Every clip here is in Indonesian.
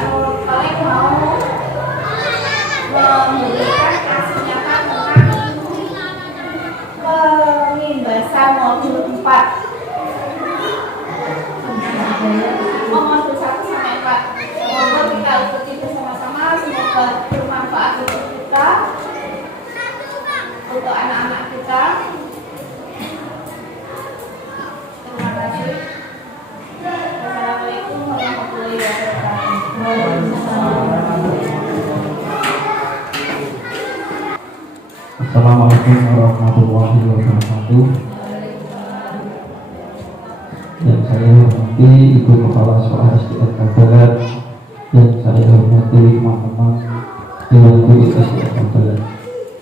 Nurul Khalid mau memberikan kasih nyata tentang pengimbasan modul 4 modul 1 sampai 4. Semoga kita ikuti bersama-sama, semoga bermanfaat untuk kita, untuk anak-anak kita. Terima kasih. Assalamualaikum warahmatullahi wabarakatuh. Assalamualaikum warahmatullahi wabarakatuh. Yang saya hormati Ibu Kepala Sekolah SDN Kabalan, yang saya hormati teman-teman Dewan Guru SDN Kabalan.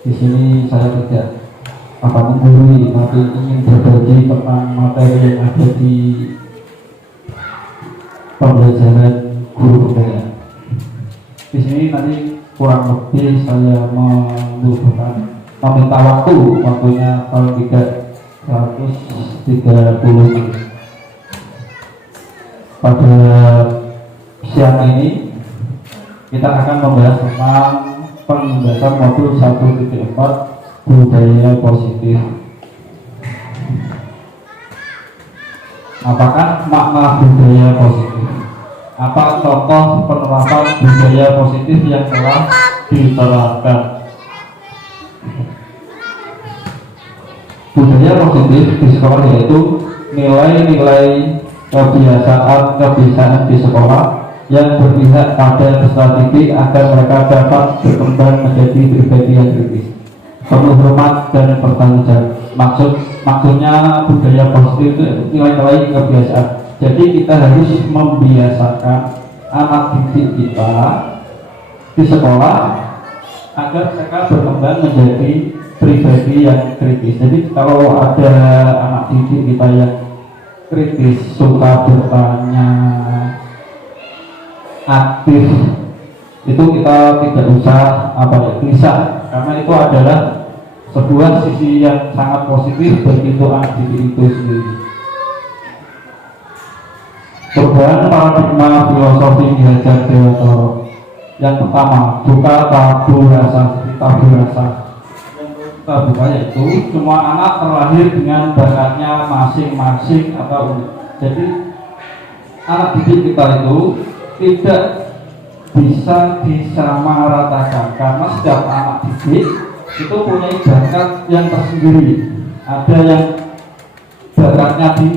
Di sini saya tidak menggurui, tapi ingin berbagi tentang materi yang ada di pembelajaran guru budaya. Di sini nanti kurang lebih saya meminta waktunya kalau tidak 130 menit. Pada siang ini kita akan membahas tentang pembahasan modul 1.4 budaya positif. Apakah makna budaya positif? Apa contoh penerapan budaya positif yang telah diterapkan? Budaya positif di sekolah yaitu nilai-nilai kebiasaan di sekolah yang berpihak pada strategi agar mereka dapat berkembang menjadi pribadi yang kritis, penuh hormat dan bertanggung jawab. Maksudnya budaya positif itu nilai-nilai kebiasaan. Jadi kita harus membiasakan anak didik kita di sekolah agar mereka berkembang menjadi pribadi yang kritis. Jadi kalau ada anak didik kita yang kritis, suka bertanya, aktif, itu kita tidak usah gelisah, karena itu adalah sebuah sisi yang sangat positif bagi anak didik itu sendiri. Perubahan paradigma filosofi dihajar Dewatoro. Yang pertama, buka tabu rasa. Yang kita buka yaitu semua anak terlahir dengan bakatnya masing-masing atau unik. Jadi anak didik kita itu tidak bisa disamaratakan, karena setiap anak didik itu punya bakat yang tersendiri. Ada yang bakatnya di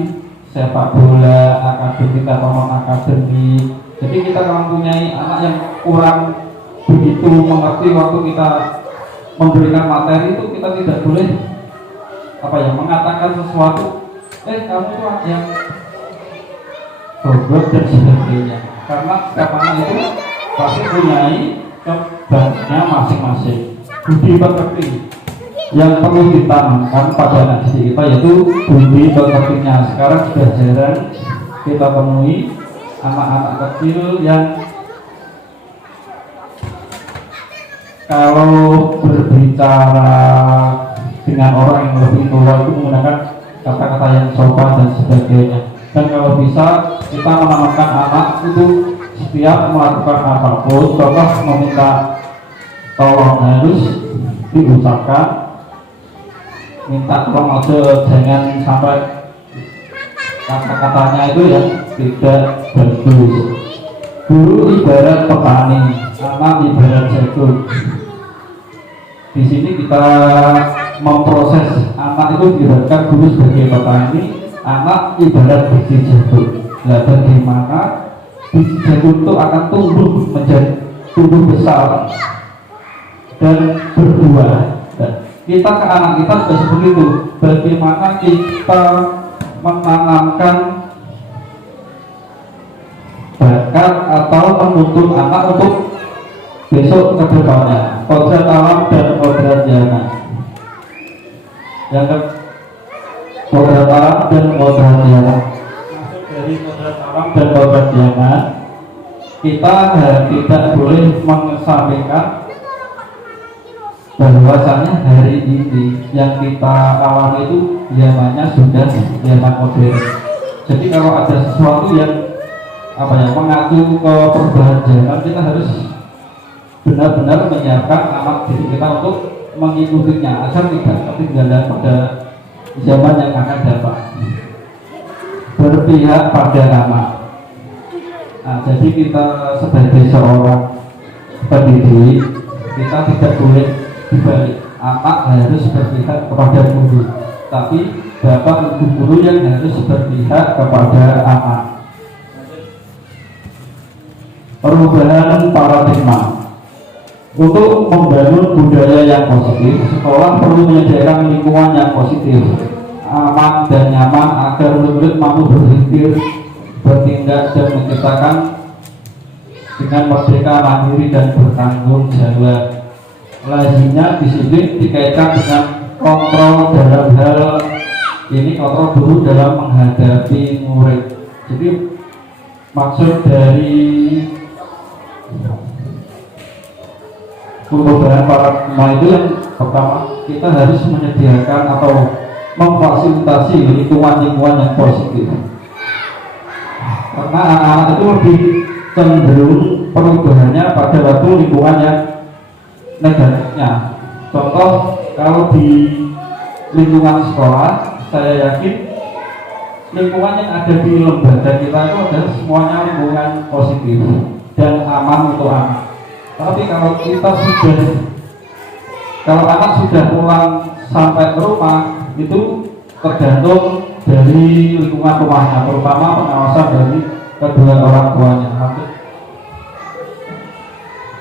sepak bola, akademik atau non akademik. Jadi kita kalau mempunyai anak yang kurang begitu mengerti waktu kita memberikan materi itu, kita tidak boleh mengatakan sesuatu, kamu tuh yang bodoh dan sebagainya, karena setiap anak itu pasti punyai kebakatnya masing-masing. Budi pekerti yang perlu ditanamkan pada anak didik kita yaitu budi pekertinya. Sekarang sudah jarang kita temui anak-anak kecil yang kalau berbicara dengan orang yang lebih tua itu menggunakan kata-kata yang sopan dan sebagainya. Dan kalau bisa kita menanamkan anak itu setiap melakukan apapun, contoh meminta tolong harus diucapkan, minta tolong aja, jangan sampai kata-katanya itu yang tidak bagus. Guru ibarat petani, anak ibarat jagung. Di sini kita memproses anak itu diibaratkan guru sebagai petani, anak ibarat biji jagung. Nah, bagaimana biji jagung itu akan tumbuh besar dan berbuah. Kita ke anak kita sudah seperti itu. Bagaimana kita menanamkan bakat atau menuntut anak untuk besok ke depannya. Kodrat alam dan kodrat jana. Yang kodrat alam dan kodrat jana. Masuk dari kodrat alam dan kodrat jana, kita tidak boleh mengesampingkan bahwasanya hari ini yang kita alami itu zamannya sudah zaman modern. Jadi kalau ada sesuatu yang mengacu ke perubahan zaman, kita harus benar-benar menyiapkan anak didik kita untuk mengikutinya agar tidak ketinggalan pada zaman yang akan datang. Berpihak pada anak. Nah, jadi kita sebagai seorang pendidik, kita tidak boleh dibalik. Anak harus berpihak kepada guru, tapi bapak ibu guru yang harus berpihak kepada anak. Perubahan paradigma. Untuk membangun budaya yang positif, sekolah perlu menyediakan lingkungan yang positif, aman dan nyaman agar murid mampu berpikir, bertindak dan menciptakan dengan merdeka, mandiri dan bertanggung jawab. Lazimnya disiplin dikaitkan dengan kontrol dalam hal ini, kontrol guru dalam menghadapi murid. Jadi maksud dari perubahan paradigma itu yang pertama, kita harus menyediakan atau memfasilitasi lingkungan-lingkungan yang positif, karena anak-anak itu lebih cenderung perubahannya pada waktu lingkungan yang negatifnya. Contoh, kalau di lingkungan sekolah, saya yakin lingkungan yang ada di lembaga kita itu adalah semuanya lingkungan positif dan aman untuk anak. Tapi kalau anak sudah pulang sampai ke rumah, itu tergantung dari lingkungan rumahnya, terutama pengawasan dari kedua orang tuanya.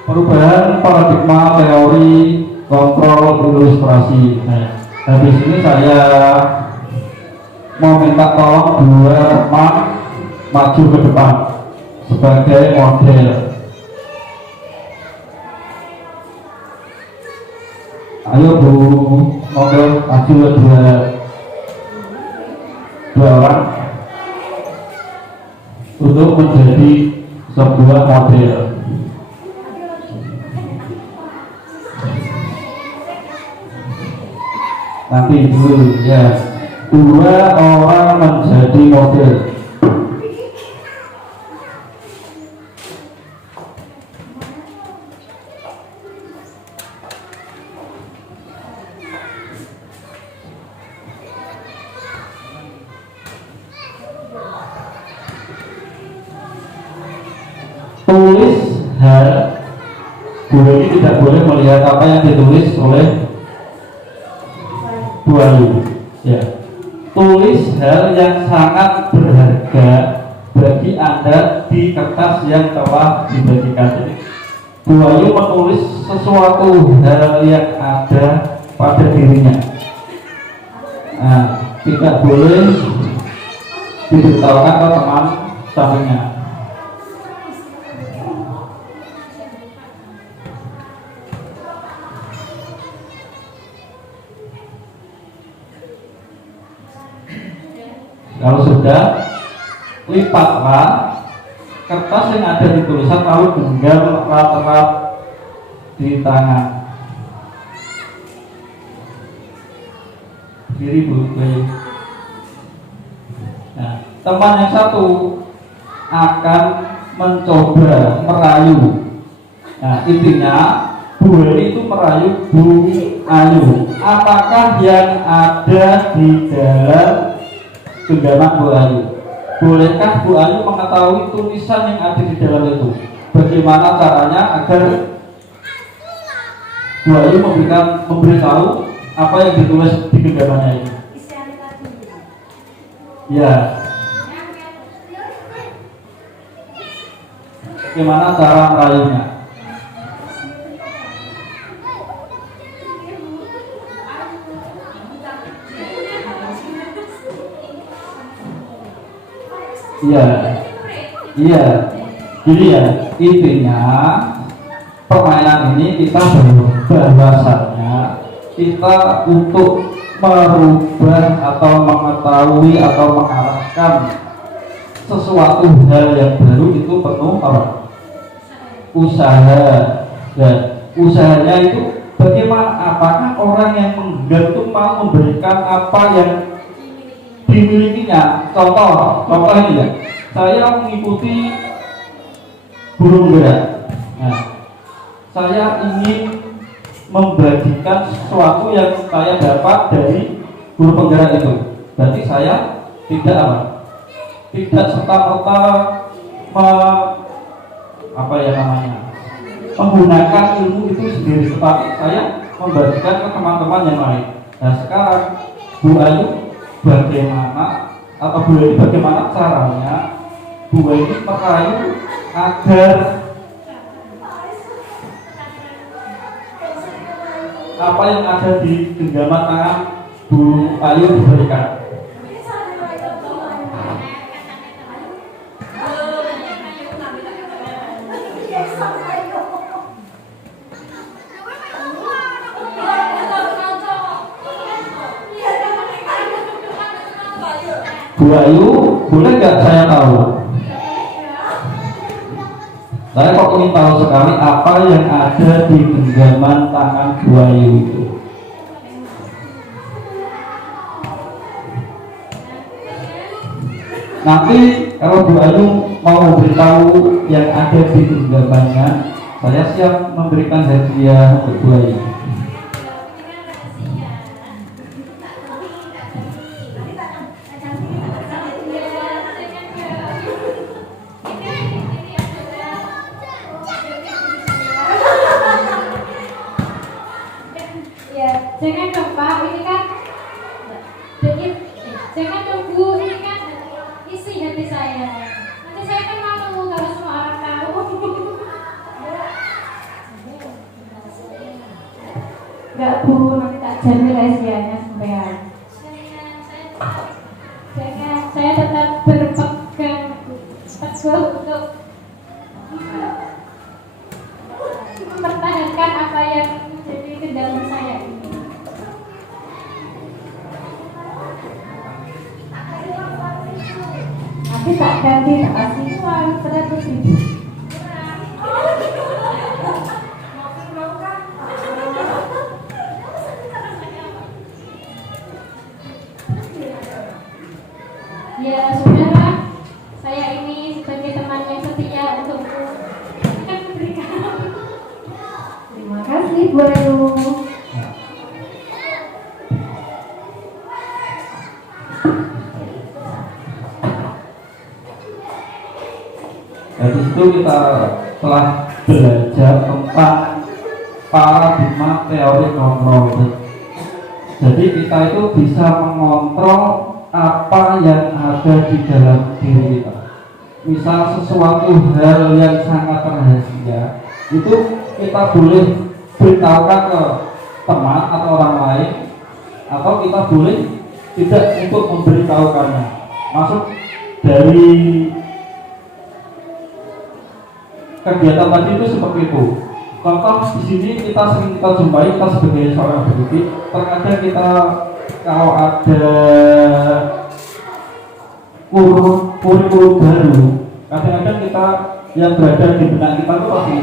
Perubahan paradigma teori kontrol ilustrasi. Nah, habis ini saya mau minta tolong dua teman maju ke depan sebagai model. Ayo Bu, model maju dua orang untuk menjadi sebuah model. Nanti dulu ya, dua orang menjadi model. Tulis hal, guru ini tidak boleh melihat apa yang ditulis oleh Bu Ayu. Ya, tulis hal yang sangat berharga bagi Anda di kertas yang telah dibagikan. Bu Ayu menulis sesuatu hal yang ada pada dirinya. Nah, tidak boleh diberitahukan ke teman sampingnya. Kalau sudah, lipatlah kertas yang ada di tulisan lalu genggam erat-erat di tangan. Kiri Bu. Nah, teman yang satu akan mencoba merayu. Nah, intinya Bu Heri itu merayu Bu Ayu. Apakah yang ada di dalam genggaman Bu Ayu? Bolehkah Bu Ayu mengetahui tulisan yang ada di dalam itu? Bagaimana caranya agar Bu Ayu memberitahu apa yang ditulis di genggamannya ini? Ya. Bagaimana cara merayunya? Iya, jadi ya intinya permainan ini kita bahwasannya kita untuk merubah atau mengetahui atau mengarahkan sesuatu hal yang baru itu penuh usaha, dan usahanya itu bagaimana, apakah orang yang menggenggam itu mau memberikan apa yang dimilikinya. Contoh ini ya, saya mengikuti guru penggerak. Nah, saya ingin membagikan sesuatu yang saya dapat dari guru penggerak itu. Berarti saya tidak apa? Tidak serta-merta menggunakan ilmu itu sendiri, tetapi saya membagikan ke teman-teman yang lain. Nah sekarang Bu Ayu bagaimana caranya Bu Ayu merayu agar apa yang ada di genggaman tangan Bu Ayu diberikan. Bu Ayu, boleh nggak saya tahu? Saya kok ingin tahu sekali apa yang ada di genggaman tangan Bu Ayu itu. Nanti kalau Bu Ayu mau memberitahu yang ada di genggamannya, saya siap memberikan hadiah untuk Bu Ayu. Jangan dong Pak, ini kan jangan dong Bu, ini kan isi hati saya. Nanti saya kan malu kalau semua orang tahu. Enggak Bu, nanti tak jamin rahasianya sampean. Jangan, saya tetap berpegang teguh untuk mempertahankan apa yang menjadi kendala saya ini. Nanti tak ganti, tak kasih uang 100.000. Ya saudara, saya ini sebagai teman yang setia untukmu akan memberikan. Terima kasih Bu Ayu. Dari situ kita telah belajar tentang paradigma teori kontrol. Jadi kita itu bisa mengontrol apa yang ada di dalam diri kita. Misal sesuatu hal yang sangat rahasia, itu kita boleh beritahukan ke teman atau orang lain, atau kita boleh tidak untuk memberitahukannya. Masuk dari kegiatan tadi itu seperti itu. Contoh di sini kita sering jumpai, kita sebagai seorang pendidik, terkadang kita kalau ada kurikulum baru, kadang-kadang kita yang berada di benak kita itu pasti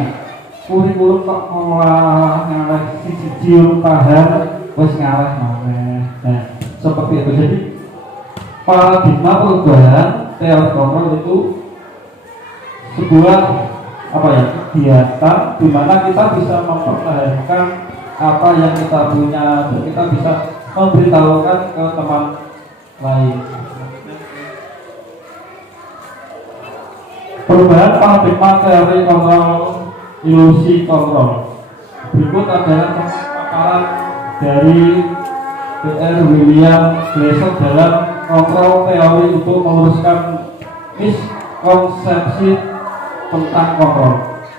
kurikulum kok ngalah siji tahan wis ngalah maneh. Nah, seperti itu. Jadi paradigma perubahan teori kontrol itu sebuah kegiatan di mana kita bisa mempertahankan apa yang kita punya dan kita bisa memberitahukan ke teman lain. Perubahan paradigma teori kontrol, ilusi kontrol. Berikut adalah paparan dari Dr. William Glasser dalam kontrol teori untuk meluruskan miskonsepsi tentang kontrol.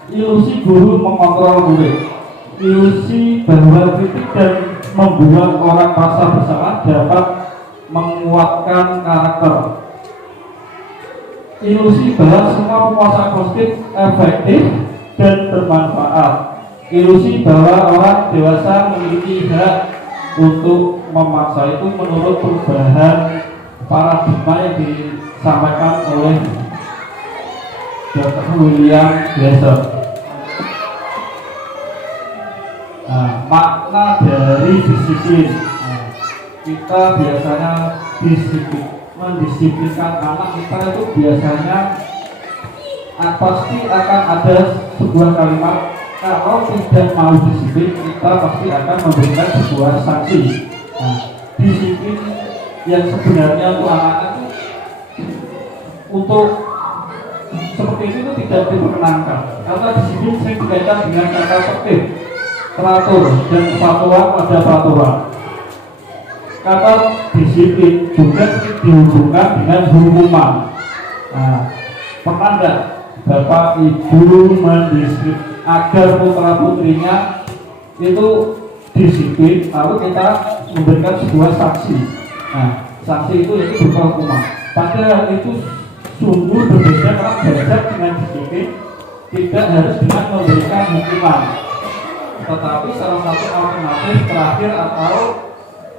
Ilusi guru mengontrol murid. Ilusi bahwa kritik dan membuat orang merasa bersalah dapat menguatkan karakter. Ilusi bahwa semua penguasaan positif efektif dan bermanfaat. Ilusi bahwa orang dewasa memiliki hak untuk memaksa itu menurut perubahan paradigma yang disampaikan oleh Dr. William Glasser. Nah, makna dari disiplin. Nah, kita biasanya disiplin. mendisiplinkan anak kita itu biasanya pasti akan ada sebuah kalimat, kalau tidak mau disiplin kita pasti akan memberikan sebuah sanksi. Nah, disiplin yang sebenarnya untuk anak-anak itu untuk seperti itu tidak diperkenankan, karena disiplin sering dikaitkan dengan kata tertib, teratur, dan kepatuhan pada peraturan. Kata disiplin juga dihubungkan dengan hukuman. Nah, pernah enggak Bapak Ibu mendisiplin agar putra putrinya itu disiplin, lalu kita memberikan sebuah sanksi. Nah, sanksi itu berupa hukuman. Padahal itu sungguh berbeda, karena belajar dengan disiplin tidak harus dengan memberikan hukuman, tetapi salah satu alternatif terakhir atau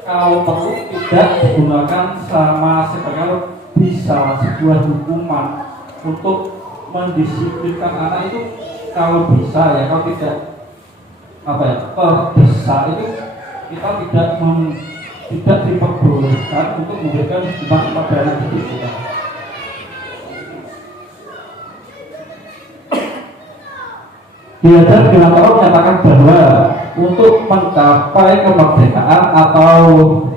kalau perlu tidak digunakan sama sekali, bisa sebuah hukuman untuk mendisiplinkan anak itu. Kalau bisa ya, kalau tidak terdesak itu kita tidak diperbolehkan untuk memberikan hukuman kepada anak didik kita. Diajar Binator menyatakan bahwa untuk mencapai kemerdekaan atau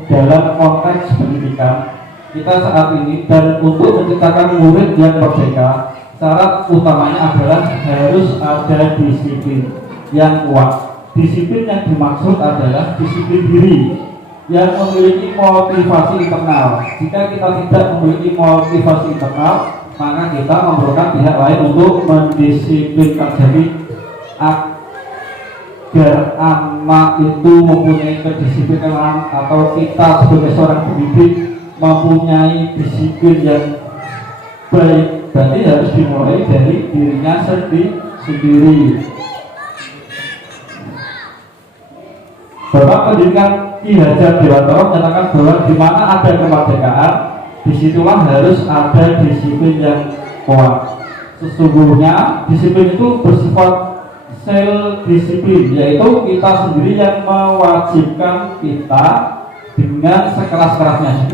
dalam konteks pendidikan kita saat ini, dan untuk menciptakan murid yang merdeka, syarat utamanya adalah harus ada disiplin yang kuat. Disiplin yang dimaksud adalah disiplin diri yang memiliki motivasi internal. Jika kita tidak memiliki motivasi internal, maka kita memerlukan pihak lain untuk mendisiplinkan. Jadi agar anak itu mempunyai kedisiplinan, atau kita sebagai seorang pendidik mempunyai disiplin yang baik, berarti harus dimulai dari dirinya sendiri. Bapak Pendidikan Ki Hajar Dewantara menyatakan bahwa di mana ada kemerdekaan, disitulah harus ada disiplin yang kuat. Sesungguhnya disiplin itu bersifat self disiplin, yaitu kita sendiri yang mewajibkan kita dengan sekeras-kerasnya,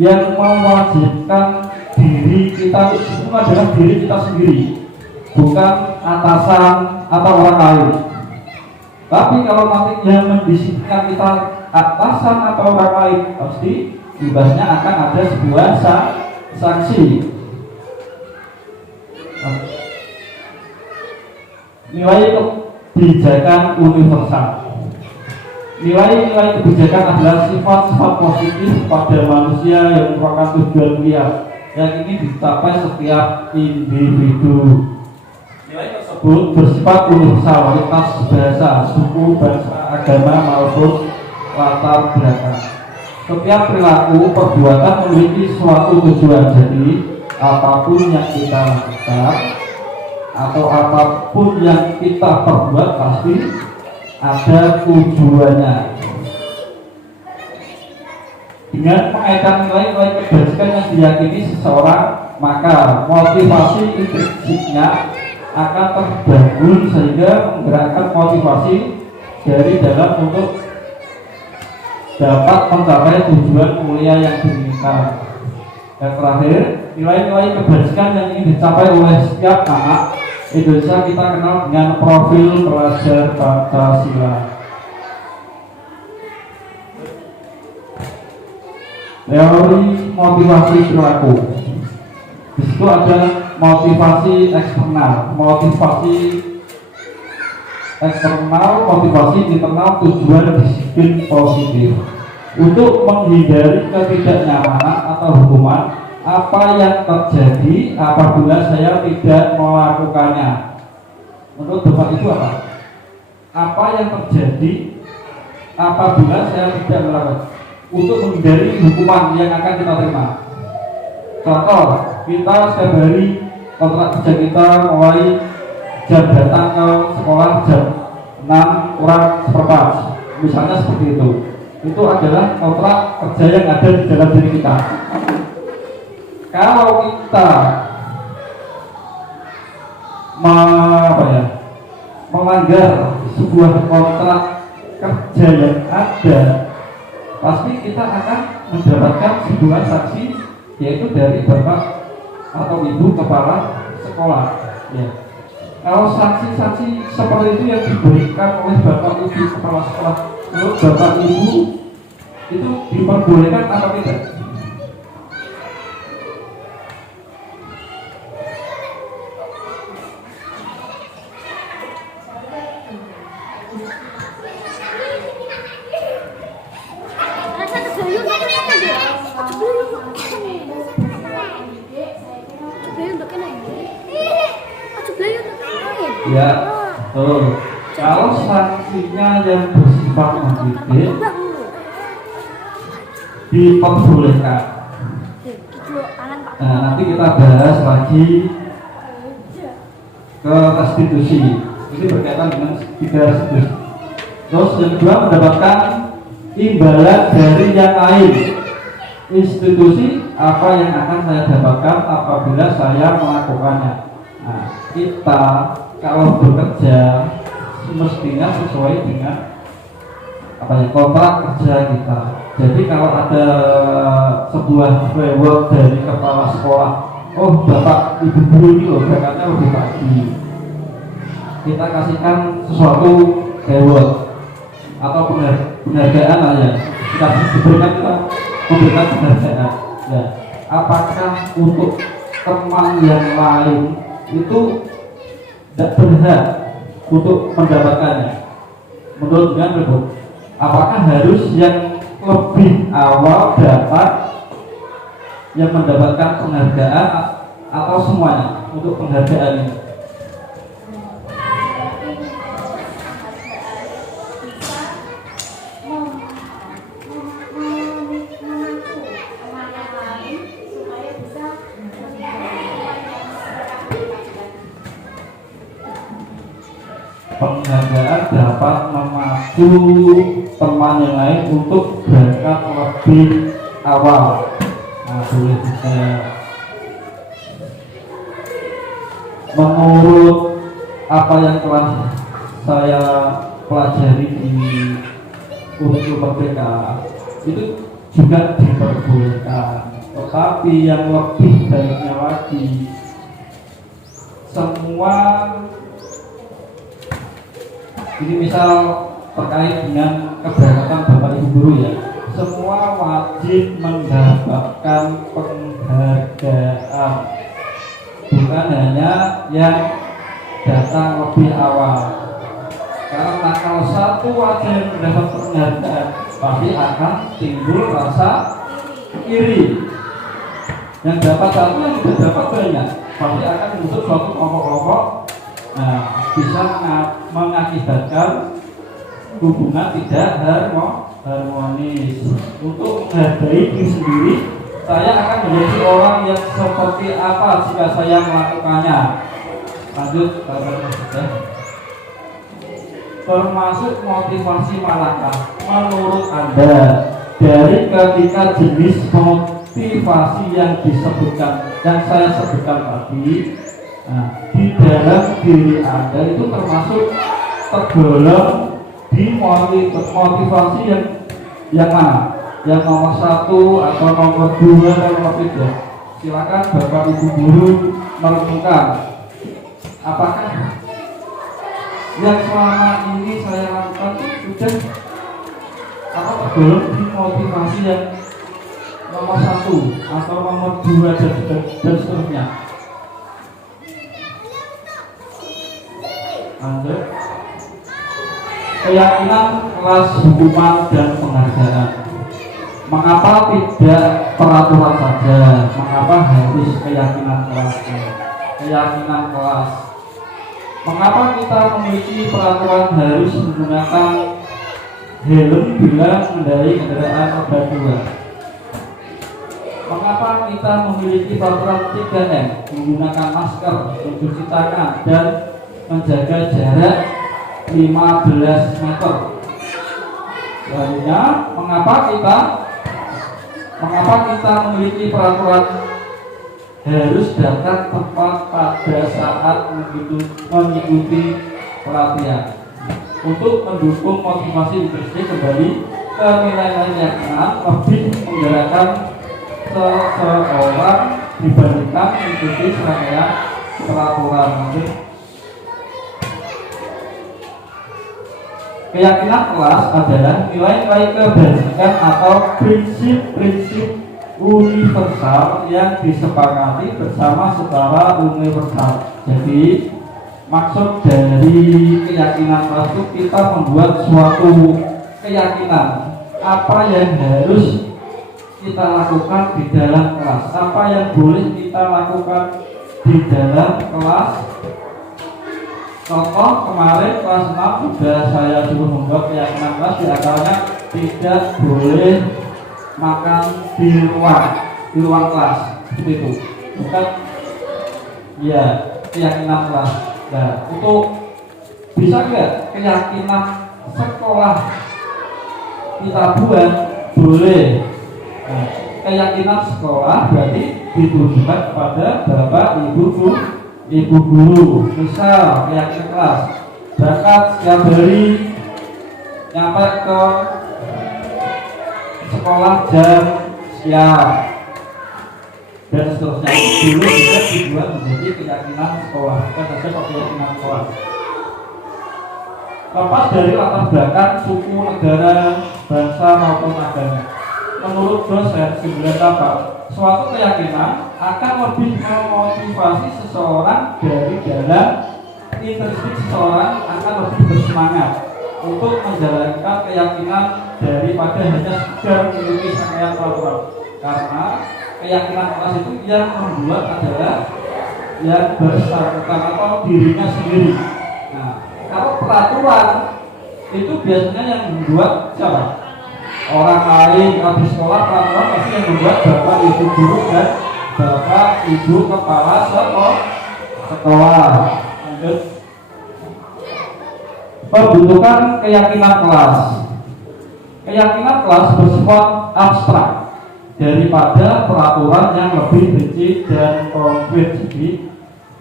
yang mewajibkan diri kita itu adalah diri kita sendiri, bukan atasan atau orang lain. Tapi kalau nanti yang mendisiplinkan kita atasan atau orang lain, pasti ibadahnya akan ada sebuah sanksi. Nilai kebijakan universal. Nilai-nilai kebijakan adalah sifat-sifat positif pada manusia yang merupakan tujuan mulia yang ingin dicapai setiap individu. Nilai tersebut bersifat universal, lintas bahasa, suku, bangsa, agama maupun latar belakang. Setiap perilaku perbuatan memiliki suatu tujuan. Jadi apapun yang kita lakukan atau apapun yang kita perbuat pasti ada tujuannya. Dengan mengaitkan nilai-nilai kebajikan yang diyakini seseorang, maka motivasi intrinsiknya akan terbangun sehingga menggerakkan motivasi dari dalam untuk dapat mencapai tujuan mulia yang diinginkan. Dan terakhir, nilai-nilai kebajikan yang ingin dicapai oleh setiap anak Indonesia kita kenal dengan profil pelajar Pancasila. Teori motivasi perilaku. Di situ ada motivasi eksternal, motivasi internal, tujuan disiplin positif. Untuk menghindari ketidaknyamanan atau hukuman, apa yang terjadi apabila saya tidak melakukannya? Menurut Bapak Ibu apa? Apa yang terjadi apabila saya tidak melakukan? Untuk menghindari hukuman yang akan kita terima. Contoh, kita setiap hari kontrak kerja kita mulai jam datang ke sekolah jam 6:04, misalnya seperti itu. Itu adalah kontrak kerja yang ada di dalam diri kita. Kalau kita melanggar sebuah kontrak kerja yang ada, pasti kita akan mendapatkan sebuah sanksi yaitu dari bapak atau ibu kepala sekolah. Ya. Kalau sanksi-sanksi seperti itu yang diberikan oleh bapak ibu kepala sekolah, menurut bapak ibu itu diperbolehkan atau tidak? Ya, betul. Kalau sanksinya yang bersifat mendidik diperbolehkan. Nah, nanti kita bahas lagi ke restitusi. Ini berkaitan dengan 3 restitusi. Terus yang kedua, mendapatkan imbalan dari yang lain. Institusi apa yang akan saya dapatkan apabila saya melakukannya. Nah, kita kalau bekerja semestinya sesuai dengan kontrak kerja kita. Jadi kalau ada sebuah reward dari kepala sekolah, oh bapak ibu guru ini loh berangkatnya lebih pagi, kita kasihkan sesuatu reward atau penghargaan aja, kita diberikan, kita memberikan penghargaan. Ya, apakah untuk teman yang lain itu tidak berhak untuk mendapatkannya? Menurut dengan apakah harus yang lebih awal dapat yang mendapatkan penghargaan atau semuanya untuk penghargaan ini? Penghargaan dapat memacu teman yang lain untuk berangkat lebih awal. Nah, boleh juga menurut apa yang telah saya pelajari di Universitas Merdeka itu juga diperbolehkan. Tetapi yang lebih baiknya lagi, semua ini misal terkait dengan keberangkatan bapak ibu guru ya, semua wajib mendapatkan penghargaan, bukan hanya yang datang lebih awal. Karena kalau satu aja yang mendapat penghargaan, pasti akan timbul rasa iri. Yang dapat satu, yang tidak dapat banyak, pasti akan membentuk suatu kelompok-kelompok. Nah, bisa mengakibatkan hubungan tidak harmonis. Untuk menghargai diri sendiri, saya akan menjadi orang yang seperti apa jika saya melakukannya. Lanjut, termasuk motivasi manakah menurut Anda dari ketiga jenis motivasi yang disebutkan, yang saya sebutkan tadi? Nah, di dalam diri Anda itu termasuk tergolong di motivasi yang mana? Yang nomor 1 atau nomor 2 atau nomor 3? Silakan Bapak Ibu guru merenungkan. Apakah yang selama ini saya lakukan itu sudah tergolong di motivasi yang nomor 1 atau nomor 2 dan seterusnya? Lanjut. Keyakinan, kelas, hukuman, dan penghargaan. Mengapa tidak peraturan saja? Mengapa harus keyakinan kelas? Keyakinan kelas. Mengapa kita memiliki peraturan harus menggunakan helm bila mengendarai kendaraan roda 2? Mengapa kita memiliki peraturan 3M, menggunakan masker, mencuci tangan, dan menjaga jarak 15 meter? Lainnya, mengapa kita memiliki peraturan harus datang tepat pada saat mengikuti pelatihan untuk mendukung motivasi leadership kembali ke nilai-nilai yang lebih menggerakkan seseorang dibandingkan mengikuti serangkaian peraturan. Keyakinan kelas adalah nilai-nilai kebajikan atau prinsip-prinsip universal yang disepakati bersama secara universal. Jadi maksud dari keyakinan kelas itu kita membuat suatu keyakinan apa yang harus kita lakukan di dalam kelas, apa yang boleh kita lakukan di dalam kelas. Contoh kemarin kelas 6 sudah saya suruh membuat keyakinan kelas, di antaranya tidak boleh makan di ruang kelas, seperti itu. Bukan ya keyakinan kelas. Nah, untuk bisa nggak keyakinan sekolah kita buat boleh? Nah, keyakinan sekolah berarti ditujukan kepada bapak ibu guru. Misal keyakinan kelas berangkat setiap hari nyampe ke sekolah jam siang dan seterusnya. Dulu bisa dibuat menjadi keyakinan sekolah, bukan saja keyakinan sekolah. Lepas dari latar belakang suku, negara, bangsa maupun agama. Menurut dosen 98, suatu keyakinan akan lebih memotivasi seseorang dari dalam intrinsik seseorang akan lebih bersemangat untuk menjalankan keyakinan daripada hanya sekedar mengikuti serangkaian peraturan. Karena keyakinan kelas itu yang membuat adalah yang bersangkutan atau dirinya sendiri. Nah, kalau peraturan itu biasanya yang membuat siapa? Orang lain. Kalau di sekolah peraturan pasti yang membuat bapak ibu guru dan bapak ibu kepala sekolah. Lanjut. Pembentukan keyakinan kelas. Keyakinan kelas bersifat abstrak daripada peraturan yang lebih rinci dan konkret. Jadi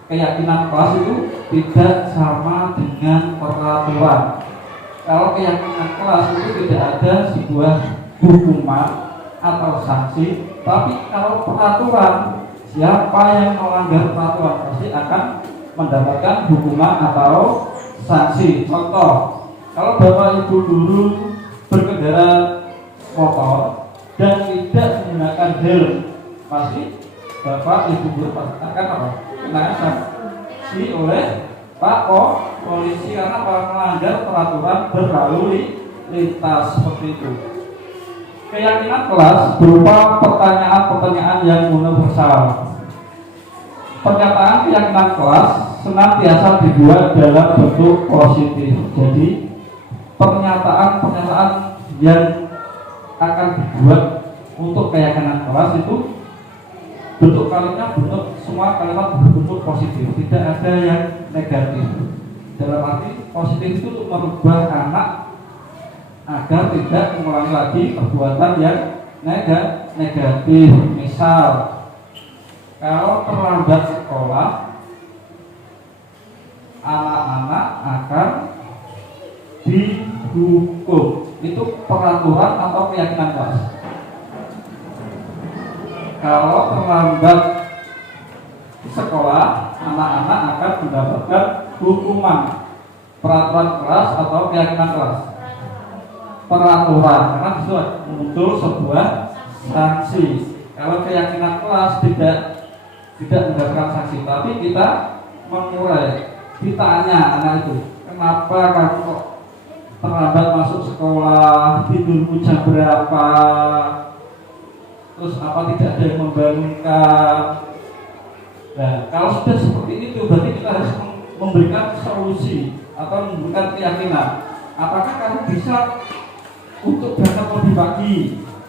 keyakinan kelas itu tidak sama dengan peraturan. Kalau keyakinan kelas itu tidak ada sebuah hukuman atau sanksi, tapi kalau peraturan, siapa yang melanggar peraturan pasti akan mendapatkan hukuman atau sanksi. Contoh, kalau bapak ibu guru berkendara motor dan tidak menggunakan helm, pasti bapak ibu guru akan apa? Kena sanksi oleh Pak polisi karena melanggar peraturan berlalu lintas seperti itu. Keyakinan kelas berupa pertanyaan-pertanyaan yang universal. Pernyataan keyakinan kelas senantiasa dibuat dalam bentuk positif. Jadi pernyataan-pernyataan yang akan dibuat untuk keyakinan kelas itu bentuk kalimatnya semua kalimat berbentuk positif, tidak ada yang negatif. Dalam arti positif itu untuk merubah anak agar tidak mengulangi lagi perbuatan yang negatif. Misal, kalau terlambat sekolah, anak-anak akan dihukum. Itu peraturan atau keyakinan kelas. Kalau terlambat sekolah, anak-anak akan mendapatkan hukuman. Peraturan kelas atau keyakinan kelas? Peraturan, karena bisa muncul sebuah sanksi. Kalau keyakinan kelas tidak mendapatkan sanksi, tapi kita mengurai, ditanya anak itu, kenapa kamu kok terlambat masuk sekolah, tidurmu jam berapa? Terus apa tidak ada yang membangunkan? Nah, kalau sudah seperti itu berarti kita harus memberikan solusi atau memberikan keyakinan. Apakah kamu bisa untuk berangkat lebih pagi?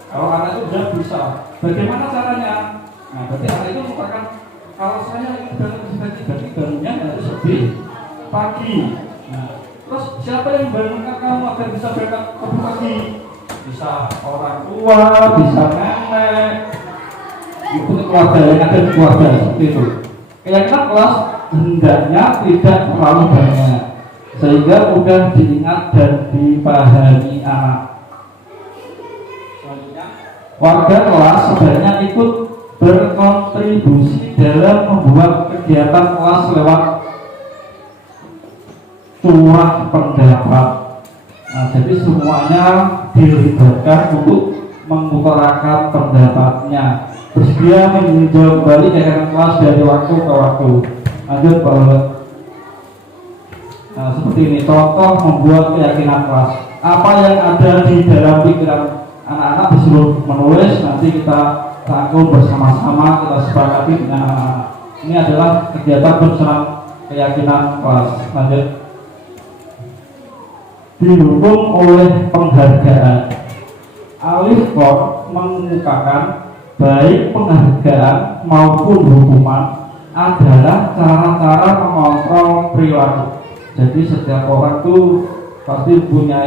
Kalau anak itu sudah bisa, bagaimana caranya? Nah, berarti anak itu mengatakan kalau saya ingin berangkat lebih pagi, berarti bangunnya harus lebih pagi. Nah, terus siapa yang membangunkan kamu agar bisa berangkat lebih pagi? Bisa orang tua, bisa nenek, itu keluarga yang ada di keluarga seperti itu. Keyakinan kelas hendaknya tidak terlalu banyak sehingga mudah diingat dan dipahami anak. Selanjutnya, Warga kelas sebaiknya ikut berkontribusi dalam membuat kegiatan kelas lewat curah pendapat. Nah, jadi semuanya dilibatkan untuk mengutarakan pendapatnya. Bersedia meninjau kembali kegiatan kelas dari waktu ke waktu. Lanjut Pak. Nah, seperti ini contoh membuat keyakinan kelas. Apa yang ada di dalam pikiran anak-anak disuruh menulis, nanti kita rangkum bersama-sama, kita sepakati dengan anak-anak. Ini adalah kegiatan penyusunan keyakinan kelas. Lanjut. Didukung oleh penghargaan. Alif Kor mengemukakan baik penghargaan maupun hukuman adalah cara-cara mengontrol perilaku. Jadi setiap orang tuh pasti punya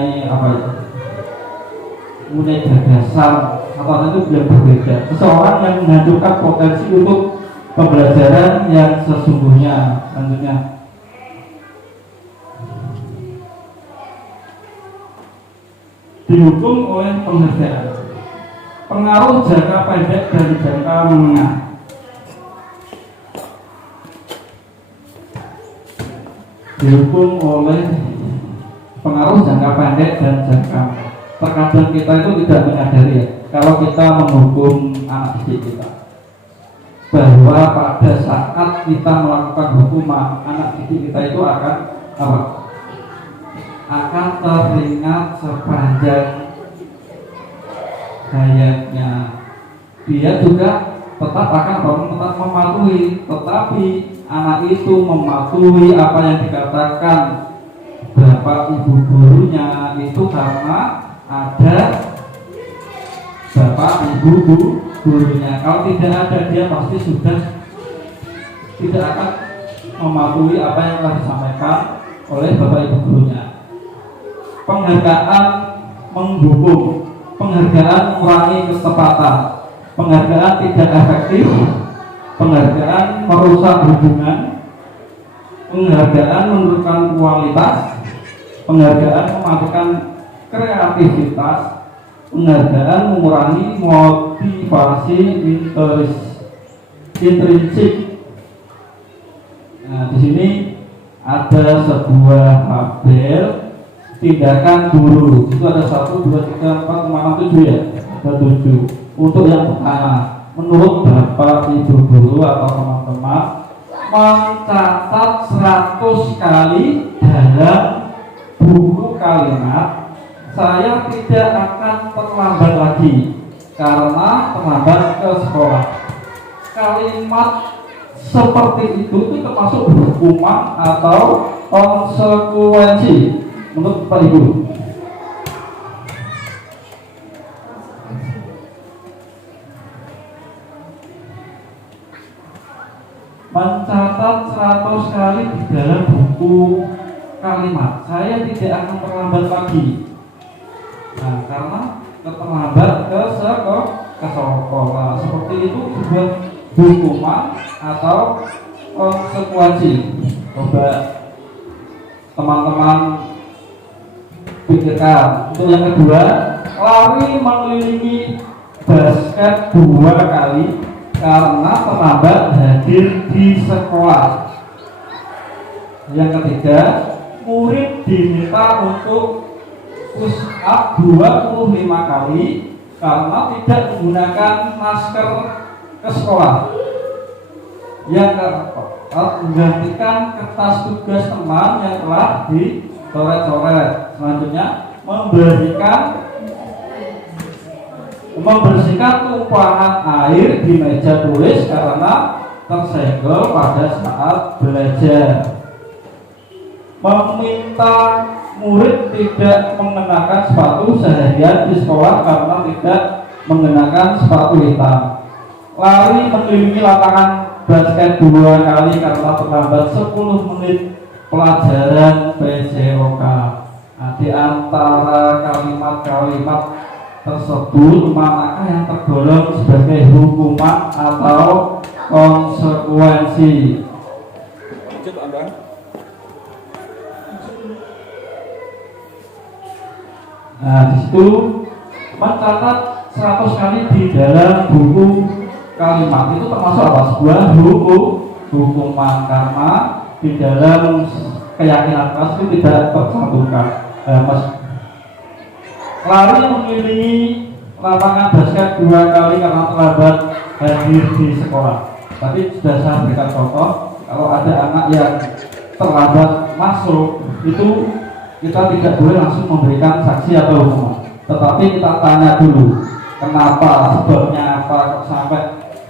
punya gagasan atau itu yang berbeda. Seseorang yang menghancurkan potensi untuk pembelajaran yang sesungguhnya. Selanjutnya, didukung oleh penghargaan. Pengaruh jangka pendek dan jangka menengah. Didukung oleh pengaruh jangka pendek dan jangka. Terkadang kita itu tidak menyadari ya, kalau kita menghukum anak didik kita, bahwa pada saat kita melakukan hukuman, anak didik kita itu akan apa? Akan teringat sepanjang hayatnya. Dia juga tetap akan tetap mematuhi, tetapi anak itu mematuhi apa yang dikatakan bapak ibu gurunya itu karena ada bapak ibu gurunya. Kalau tidak ada, dia pasti sudah tidak akan mematuhi apa yang telah disampaikan oleh bapak ibu gurunya. Penghargaan menghukum, penghargaan mengurangi kecepatan, penghargaan tidak efektif, penghargaan merusak hubungan, penghargaan menurunkan kualitas, penghargaan mematikan kreativitas, penghargaan mengurangi motivasi intrinsik. Nah, di sini ada sebuah tabel tindakan guru. Itu ada 1, 2, 3, 4, 5, 6, 7 ya. Ada 7. Untuk yang pertama, menurut Bapak Ibu guru atau teman-teman, mencatat 100 kali dalam buku kalimat, saya tidak akan terlambat lagi karena terlambat ke sekolah. Kalimat seperti itu termasuk hukuman atau konsekuensi menurut Pak Ibu. Mencatat 100 kali di dalam buku kalimat, saya tidak akan terlambat lagi. Nah, karena terlambat ke sekolah, seperti itu juga hukuman atau konsekuensi. Coba teman-teman pikirkan. Untuk yang kedua, lari mengelilingi basket 2 kali karena terlambat hadir di sekolah. Yang ketiga, murid diminta untuk push up 25 kali karena tidak menggunakan masker ke sekolah. Yang keempat, menggantikan kertas tugas teman yang telah dicoret-coret. Selanjutnya, membersihkan tumpahan air di meja tulis karena tersenggol pada saat belajar. Meminta murid tidak mengenakan sepatu seharian di sekolah karena tidak mengenakan sepatu hitam. Lari mengelilingi lapangan basket 2 kali karena terlambat 10 menit pelajaran PJOK. Nah, di antara kalimat-kalimat tersebut, manakah yang tergolong sebagai hukuman atau konsekuensi? Lanjut Anda. Nah, di situ mencatat 100 kali di dalam buku kalimat itu termasuk apa? Sebuah hukuman, karena di dalam keyakinan keras itu tidak tercantumkan. Lari mengelilingi lapangan basket 2 kali karena terlambat hadir di sekolah. Tadi sudah saya berikan contoh, kalau ada anak yang terlambat masuk, itu kita tidak boleh langsung memberikan sanksi atau hukuman, tetapi kita tanya dulu kenapa, sebabnya apa kok sampai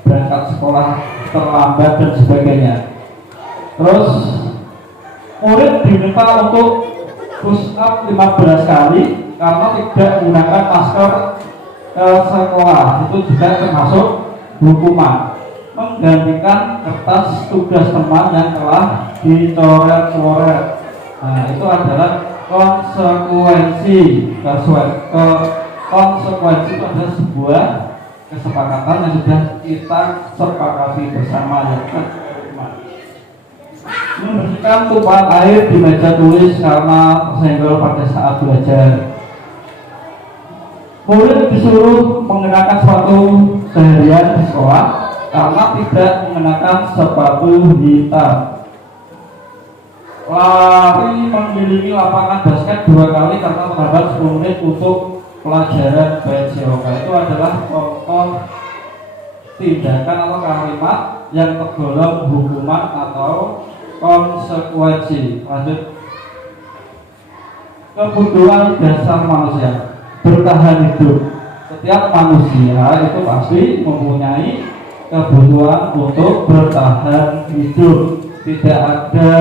berangkat sekolah terlambat dan sebagainya. Terus murid diminta untuk push up 15 kali karena tidak menggunakan masker ke sekolah, itu juga termasuk hukuman. Menggantikan kertas tugas teman yang telah dicoret-coret, nah itu adalah konsekuensi. Konsekuensi itu adalah sebuah kesepakatan yang sudah kita sepakati bersama, yaitu membersihkan tumpahan air di meja tulis karena tersenggol pada saat belajar. Murid disuruh mengenakan sepatu seharian di sekolah karena tidak mengenakan sepatu hitam. Lari mengelilingi lapangan basket 2 kali karena terlambat 10 menit untuk pelajaran bait yoga. Itu adalah contoh tindakan atau kalimat yang tergolong hukuman atau konsekuensi. Lanjut, kebutuhan dasar manusia bertahan hidup. Setiap manusia itu pasti mempunyai kebutuhan untuk bertahan hidup. Tidak ada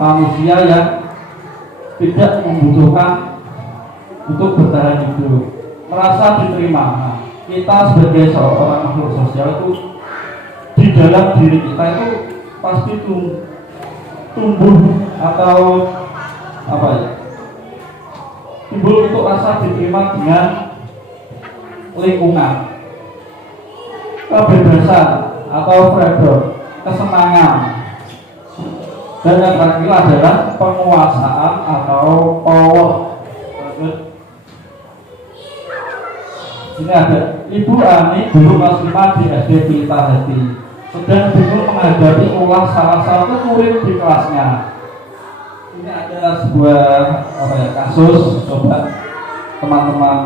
manusia yang tidak membutuhkan untuk bertahan hidup, merasa diterima. Nah, kita sebagai seorang makhluk sosial itu di dalam diri kita itu pasti tumbuh atau apa ya, timbul untuk rasa diterima dengan lingkungan, kebebasan atau freedom, kesenangan, dan yang terakhir adalah penguasaan atau power. Ini ada Ibu Ani dulu kelas 5 di SD Pelita Hati, sedang bingung menghadapi ulah salah satu murid di kelasnya. Ini ada sebuah kasus, coba teman-teman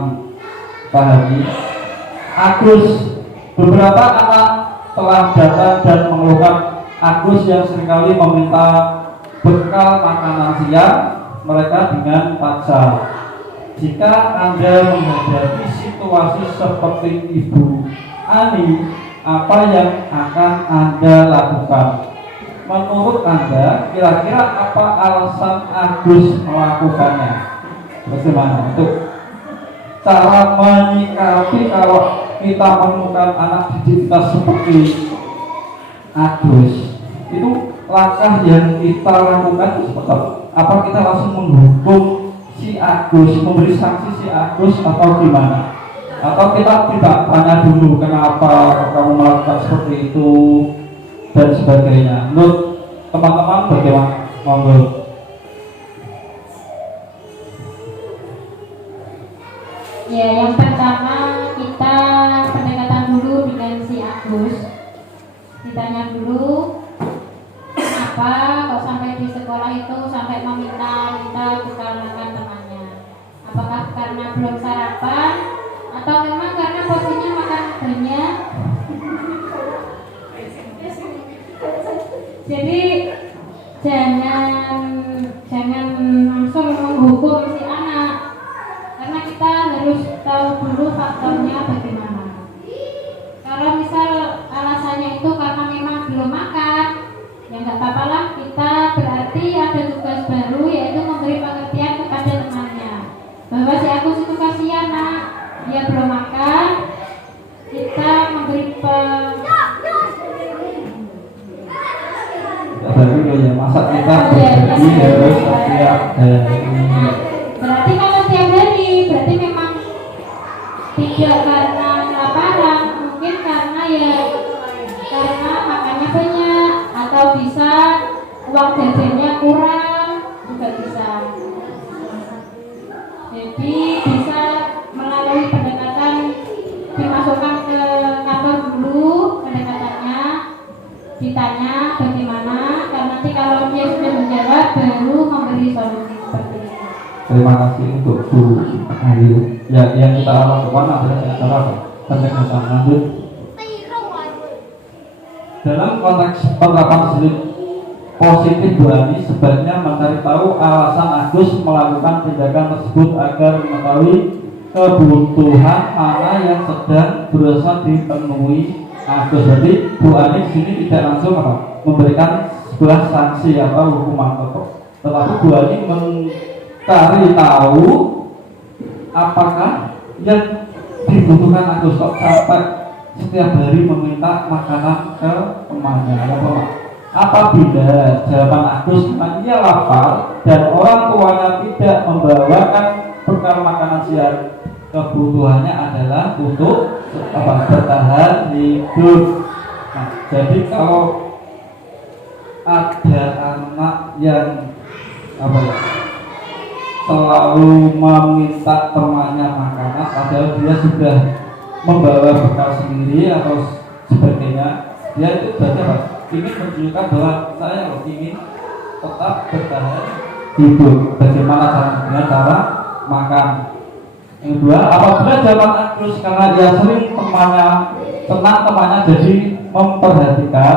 pahami. Agus, beberapa anak telah datang dan mengeluhkan Agus yang seringkali meminta bekal makanan siang mereka dengan paksa. Jika Anda menghadapi situasi seperti Ibu Ani, apa yang akan Anda lakukan? Menurut Anda, kira-kira apa alasan Agus melakukannya? Bagaimana untuk cara menyikapi kalau kita menemukan anak didik kita seperti Agus? Itu langkah yang kita lakukan seperti apa? Apa kita langsung menghukum si Agus, memberi sanksi si Agus, atau gimana? Atau kita tidak tanya dulu kenapa kamu melakukan seperti itu dan sebagainya. Menurut teman-teman bagaimana? Monggo. Ya, yang pertama kita pendekatan dulu dengan si Agus. Ditanya dulu kenapa kok sampai di sekolah itu sampai meminta bekal makan temannya. Apakah karena belum sarapan atau memang karena porsinya makan banyak? Jadi jangan langsung menghukum si anak, karena kita harus tahu dulu faktornya bagaimana. Kalau misal alasannya itu karena memang belum makan, ya nggak apa-apa lah, kita berarti ada tugas baru, yaitu memberi pengertian kepada temannya bahwa si Agus itu kasihan nak, dia belum makan. Kita memberi ya, masa kita berarti harus setiap hari. Berarti kalau setiap hari, berarti memang tidak karena kelaparan, mungkin karena makannya banyak, atau bisa uang jajannya kurang, juga bisa. Jadi bisa melalui pendekatan Terima kasih untuk Bu Ayu. Ya, yang kita lakukan adalah cara pendekatan lanjut. Dalam konteks penerapan sudut positif Bu Ani sebaiknya mencari tahu alasan Agus melakukan tindakan tersebut agar mengetahui kebutuhan mana yang sedang berusaha dipenuhi Agus. Jadi Bu Ani di sini tidak langsung memberikan sebuah sanksi atau hukuman tetapi Bu Ani mencari tahu apakah yang dibutuhkan Agus kok sampai setiap hari meminta makanan ke temannya. Apabila jawaban Agus ia lapar dan orang tuanya tidak membawakan bekal makanan siang, kebutuhannya adalah untuk bertahan hidup. Nah, jadi kalau ada anak yang selalu meminta temannya makanan padahal dia sudah membawa bekal sendiri atau sebagainya, dia itu berarti ingin menunjukkan bahwa saya ingin tetap bertahan hidup. Bagaimana caranya? Dengan cara makan. Yang kedua, apabila zaman Agus karena dia sering temannya jadi memperhatikan,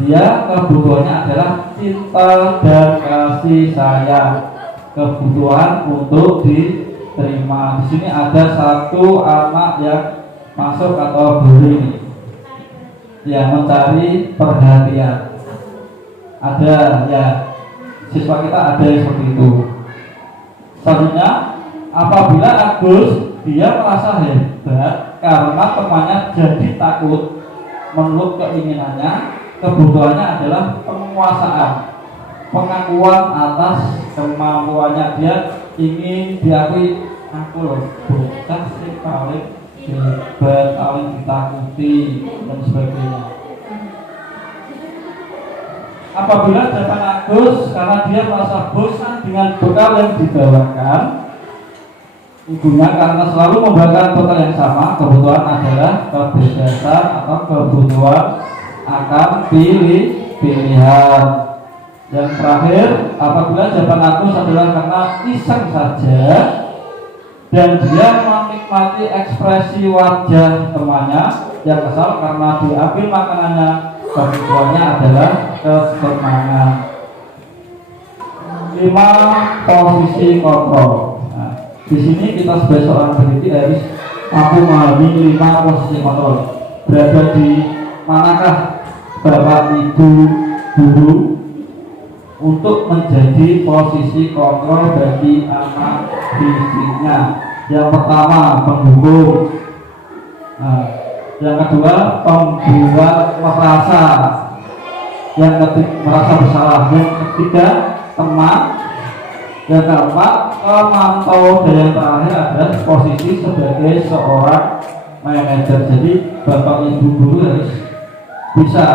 dia kebutuhannya adalah cinta dan kasih sayang, kebutuhan untuk diterima. Di sini ada satu anak yang masuk kategori yang mencari perhatian. Ada ya, siswa kita ada yang seperti itu. Selanjutnya, apabila Agus dia merasa hebat karena temannya jadi takut, menurut keinginannya, kebutuhannya adalah penguasaan, pengakuan atas kemampuannya. Dia ingin diakui, aku loh bocah sih paling hebat, paling ditakuti dan sebagainya. Apabila zaman Agus karena dia merasa bosan dengan bekal yang dibawakan ibunya karena selalu membawakan bekal yang sama, kebutuhan adalah kebebasan atau kebutuhan akan pilihan. Yang terakhir, apabila jawaban Agus adalah karena iseng saja dan dia menikmati ekspresi wajah temannya yang kesal karena diambil makanannya, kebutuhannya adalah kesenangan. 5. Posisi kontrol. Nah, di sini kita sebagai seorang pendidik harus mampu memahami 5 posisi kontrol. Berada di manakah Bapak Ibu guru untuk menjadi posisi kontrol bagi anak didiknya. Yang pertama, penghukum. Nah, yang kedua, pembuat merasa. Yang ketiga, merasa bersalah. Yang ketiga, teman. Yang keempat, pemantau. Dan yang terakhir adalah posisi sebagai seorang manajer. Jadi Bapak Ibu guru harus bisa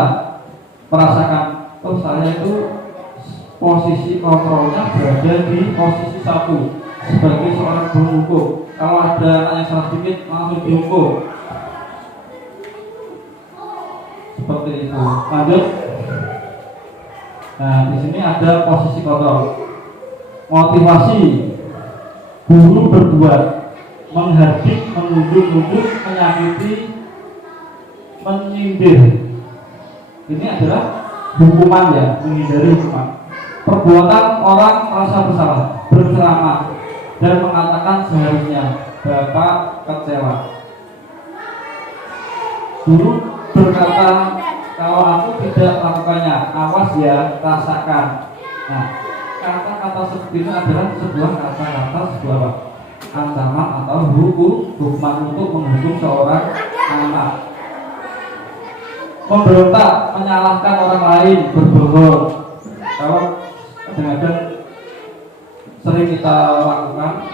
merasakan, oh saya itu posisi kontrolnya berada di posisi 1 sebagai seorang penghukum. Kalau ada anak yang salah sedikit langsung dihukum. Seperti itu. Lanjut. Nah, di sini ada posisi kontrol. Motivasi. Guru berbuat, menghardik, menunjuk-nunjuk, menyakiti, menyindir. Ini adalah hukuman ya, menghindari hukuman. Perbuatan orang merasa bersalah, berceramah dan mengatakan seharusnya Bapak kecewa. Guru berkata, kalau aku tidak melakukannya, awas ya, rasakan. Nah, kata-kata seperti ini adalah sebuah kata-kata sebuah ancaman atau hukuman untuk menghukum seorang anak. Memberontak, menyalahkan orang lain, berbohong. Kalau kadang-kadang sering kita lakukan,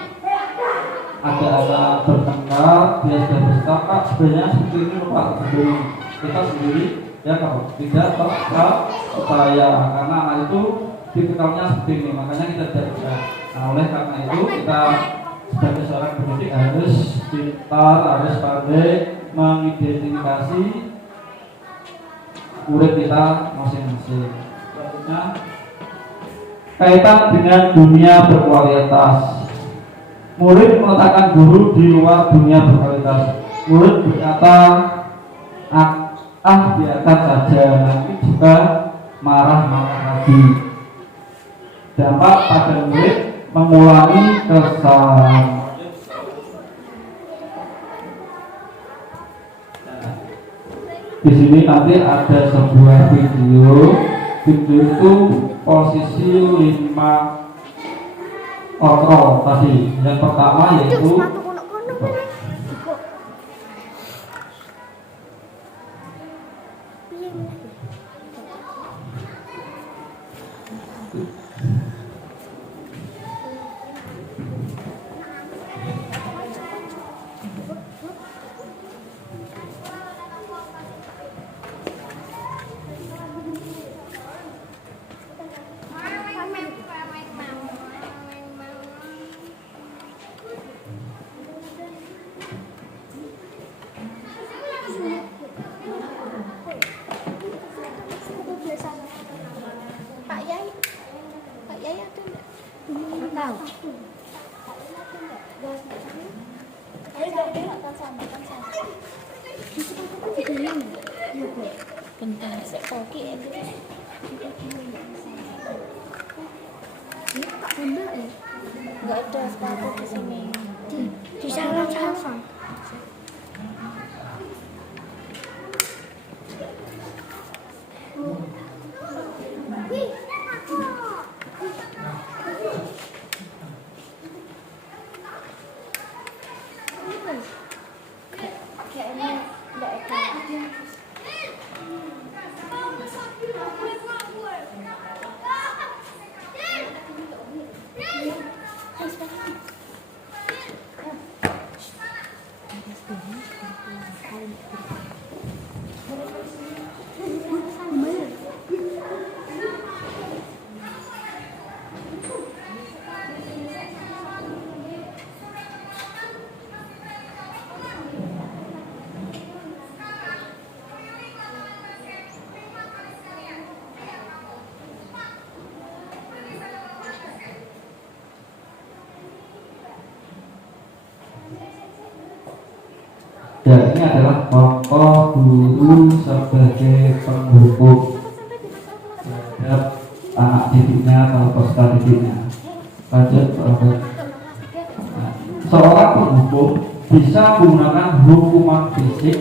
ada anak bertengkar, dia sudah bersepakat sebenarnya seperti ini Pak, sebelum kita sendiri ya kalau tidak percaya karena anak itu tipikalnya seperti ini, makanya kita tidak bisa. Nah, oleh karena itu kita sebagai seorang pendidik harus pintar, harus pandai mengidentifikasi murid kita masing-masing. Selanjutnya, kaitan dengan dunia berkualitas. Murid meletakkan guru di luar dunia berkualitas. Murid berkata, biarkan saja, nanti juga marah-marah lagi. Dampak pada murid mengulangi kesalahan. Di sini nanti ada sebuah video. Video itu posisi 5 kontrol tadi. Yang pertama yaitu bentar saya koki nggak ada sepatu di sini di sana. Dan ini adalah contoh guru sebagai penghukum terhadap anak didiknya atau peserta didiknya. Lanjut, seorang penghukum bisa menggunakan hukuman fisik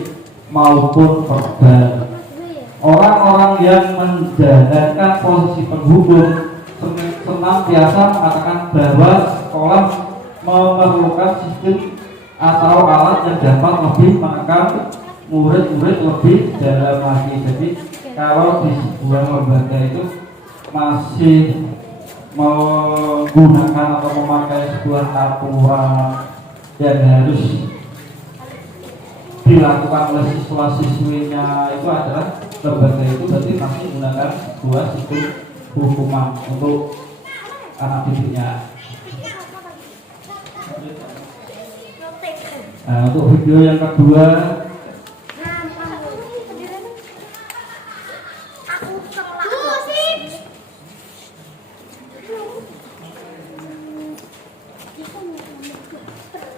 maupun verbal. Orang-orang yang menjalankan posisi penghukum senantiasa mengatakan bahwa sekolah memerlukan sistem atau alat yang dapat lebih menekan murid-murid lebih dalam lagi. Jadi kalau di sebuah lembaga itu masih menggunakan atau memakai sebuah aturan yang harus dilakukan oleh siswa-siswinya, itu adalah lembaga itu berarti masih menggunakan sebuah sistem hukuman untuk anak didiknya. Nah, untuk video yang kedua,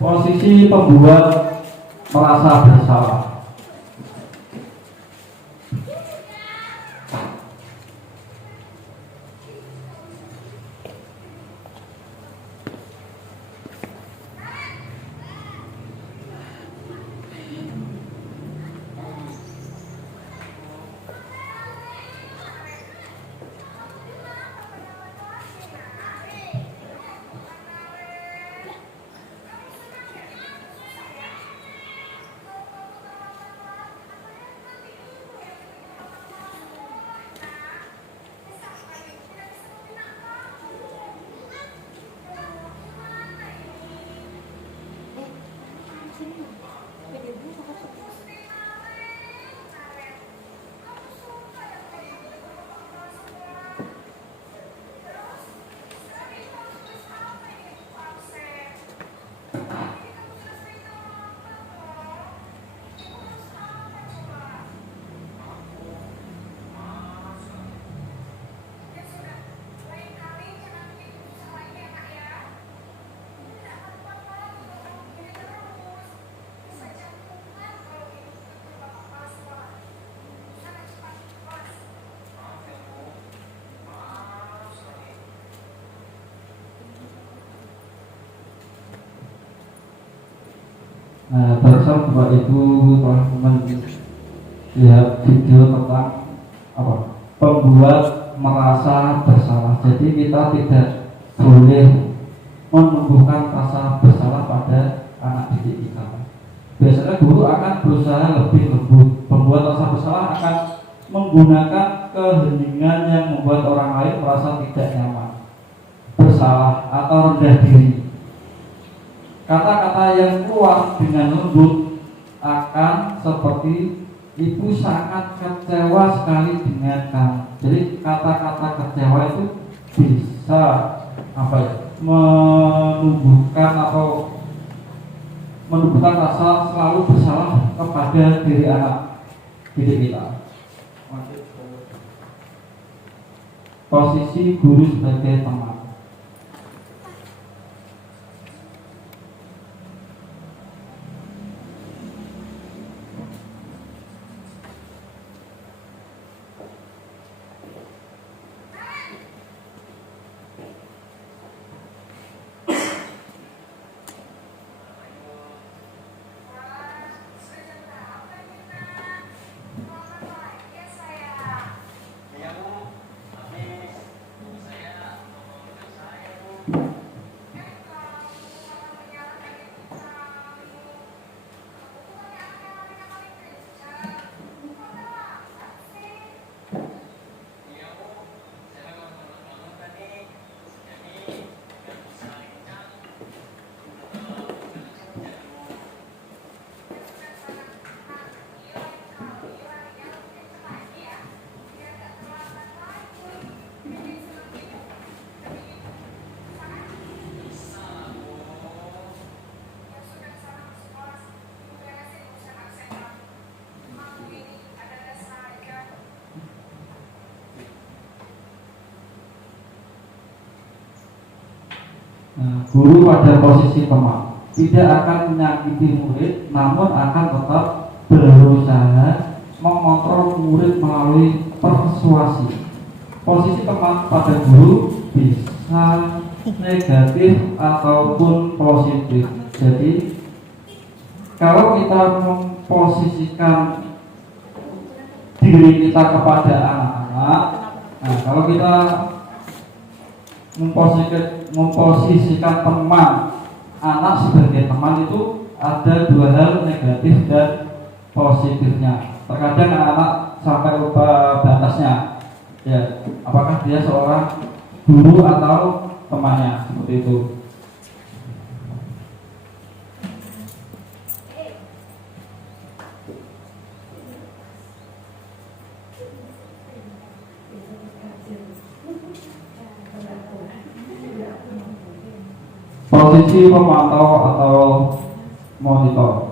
posisi pembuat merasa bersalah. Nah, barusan Bapak Ibu telah melihat video tentang apa? Pembuat merasa bersalah. Jadi kita tidak boleh menumbuhkan rasa bersalah pada anak didik kita. Biasanya guru akan berusaha lebih lembut. Pembuat rasa bersalah akan menggunakan keheningan yang membuat orang lain merasa tidak nyaman, bersalah atau rendah diri. Kata-kata yang keluar dengan lembut akan seperti ibu sangat kecewa sekali dengan kamu. Jadi kata-kata kecewa itu bisa apa ya, menumbuhkan rasa selalu bersalah kepada diri anak didik kita. Posisi guru sebagai teman. Nah, guru pada posisi teman tidak akan menyakiti murid, namun akan tetap berusaha mengontrol murid melalui persuasi. Posisi teman pada guru bisa negatif ataupun positif. Jadi kalau kita memposisikan diri kita kepada anak-anak, nah kalau kita memposisikan teman anak sebagai teman itu ada dua hal, negatif dan positifnya. Terkadang anak-anak sampai lupa batasnya, ya apakah dia seorang guru atau temannya, seperti itu. Posisi pemantau atau monitor.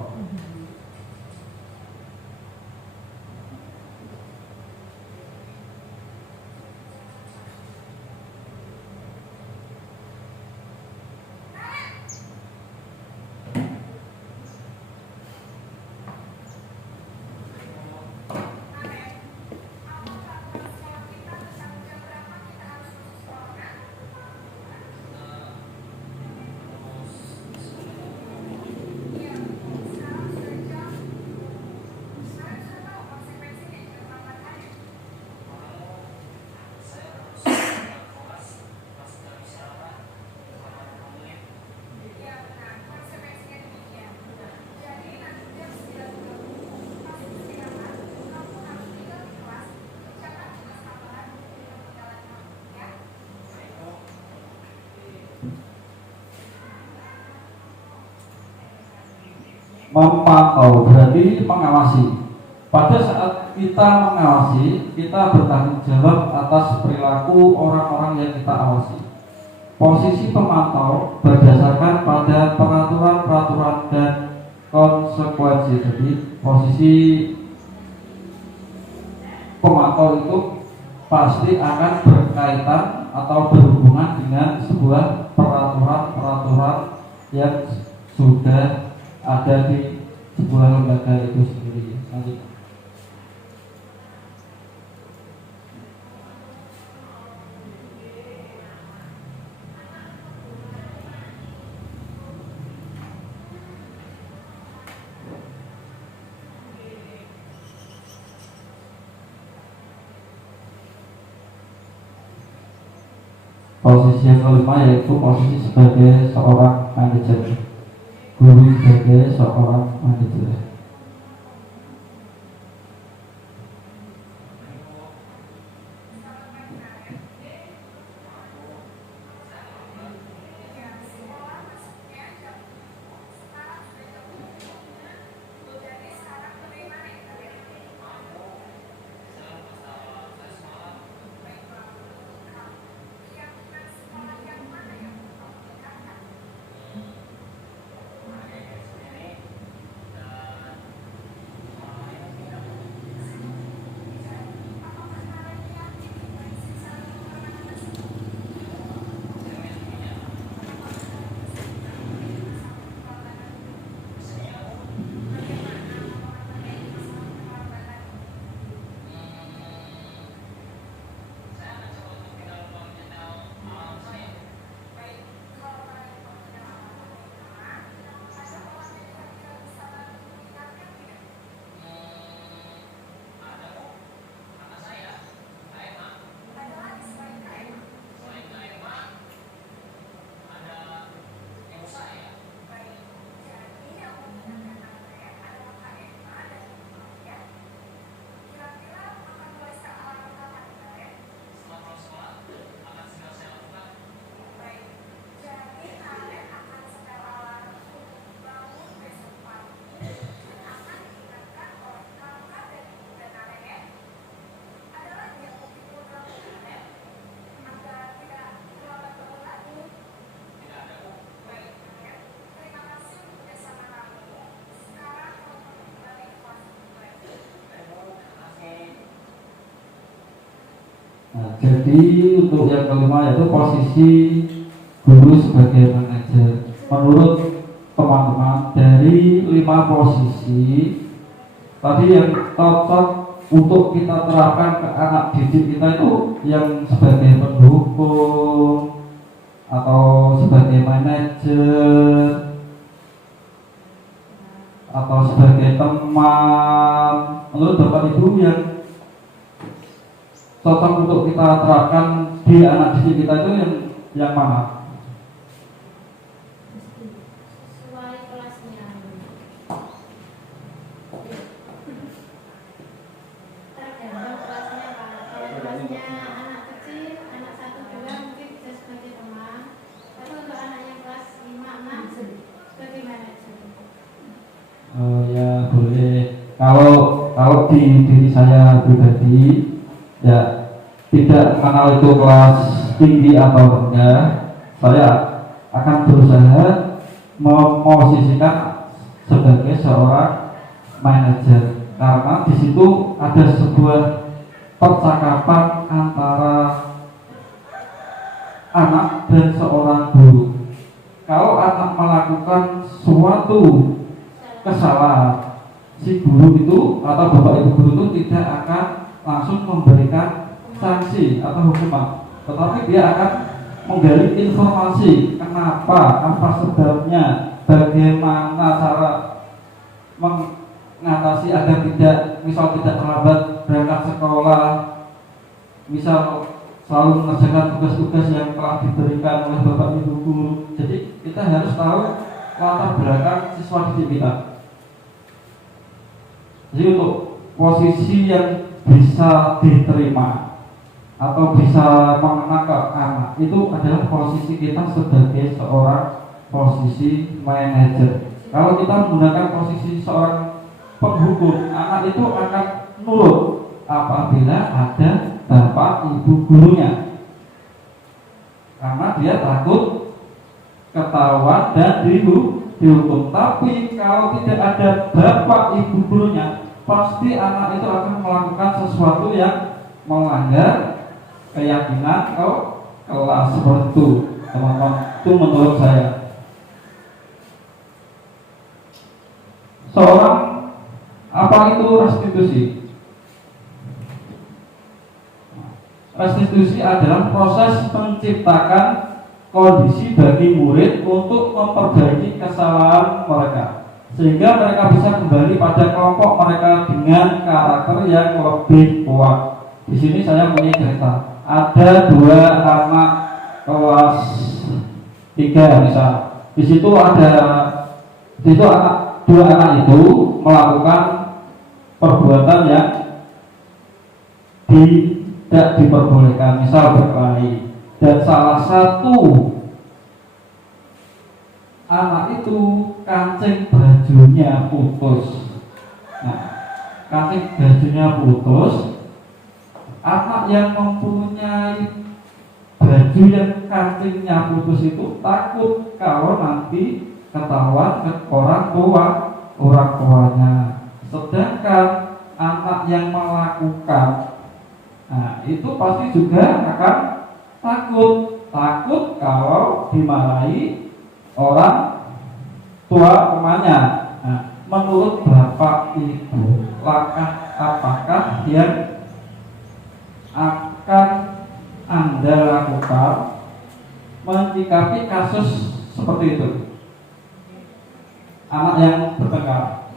Memantau berarti mengawasi. Pada saat kita mengawasi, kita bertanggung jawab atas perilaku orang-orang yang kita awasi. Posisi pemantau berdasarkan pada peraturan-peraturan dan konsekuensi. Jadi posisi pemantau itu pasti akan berkaitan atau berhubungan dengan sebuah peraturan-peraturan yang sudah ada di sebuah lembaga itu sendiri. Lanjut. Posisi yang kelima yaitu posisi sebagai seorang manajer, guru sebagai seorang manajer. Nah, jadi untuk yang kelima yaitu posisi guru sebagai manajer. Menurut teman-teman, dari 5 posisi tadi yang cocok untuk kita terapkan ke anak didik kita itu yang sebagai pendukung atau sebagai manajer atau sebagai teman. Menurut Bapak Ibu yang cocok untuk kita terapkan di anak didik kita itu yang mana? Sesuai kelasnya. Tergantung kelasnya Pak. Kalau kelasnya anak kecil, anak 1, 2 mungkin bisa sebagai teman. Tapi untuk anak yang kelas 5, 6 sebagai manajer. Ya boleh. Kalau di diri saya pribadi ya tidak kenal itu kelas tinggi atau rendah, saya akan berusaha memosisikan sebagai seorang manajer karena di situ ada sebuah percakapan antara anak dan seorang guru. Kalau anak melakukan suatu kesalahan, si guru itu atau bapak ibu guru itu tidak akan langsung memberikan sanksi atau hukuman, tetapi dia akan menggali informasi kenapa, apa sebabnya, bagaimana cara mengatasi agar misal tidak terlambat berangkat sekolah, misal selalu mengerjakan tugas-tugas yang telah diberikan oleh bapak ibu guru. Jadi kita harus tahu latar belakang siswa didik kita. Jadi untuk posisi yang bisa diterima atau bisa mengena ke anak itu adalah posisi kita sebagai seorang posisi manajer. Kalau kita menggunakan posisi seorang penghukum, anak itu akan nurut apabila ada bapak ibu gurunya, karena dia takut ketahuan dan dihukum. Tapi kalau tidak ada bapak ibu gurunya, pasti anak itu akan melakukan sesuatu yang melanggar keyakinan kelas seperti itu, teman-teman. Itu menurut saya. Seorang apa itu restitusi? Restitusi adalah proses menciptakan kondisi bagi murid untuk memperbaiki kesalahan mereka, sehingga mereka bisa kembali pada kelompok mereka dengan karakter yang lebih kuat. Di sini saya punya cerita. Ada 2 anak kelas 3 misal. Di situ dua anak itu melakukan perbuatan yang tidak diperbolehkan, misal berkelahi, dan salah satu anak itu kancing bajunya putus. Nah, kancing bajunya putus, anak yang mempunyai baju yang kancingnya putus itu takut kalau nanti ketahuan ke orang tuanya. Sedangkan anak yang melakukan, nah itu pasti juga akan takut kalau dimarahi orang tua temannya. Nah, menurut Bapak Ibu, langkah apakah yang akan Anda lakukan menyikapi kasus seperti itu? Anak yang bertengkar.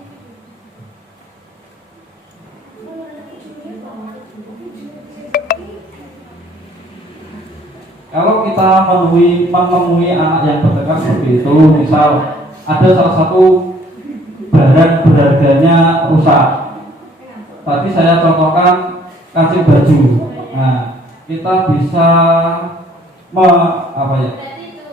Kalau kita menemui anak yang bertengkar seperti itu, misal ada salah satu barang berharganya rusak. Tadi saya contohkan kancing baju. Nah, kita bisa Jadi itu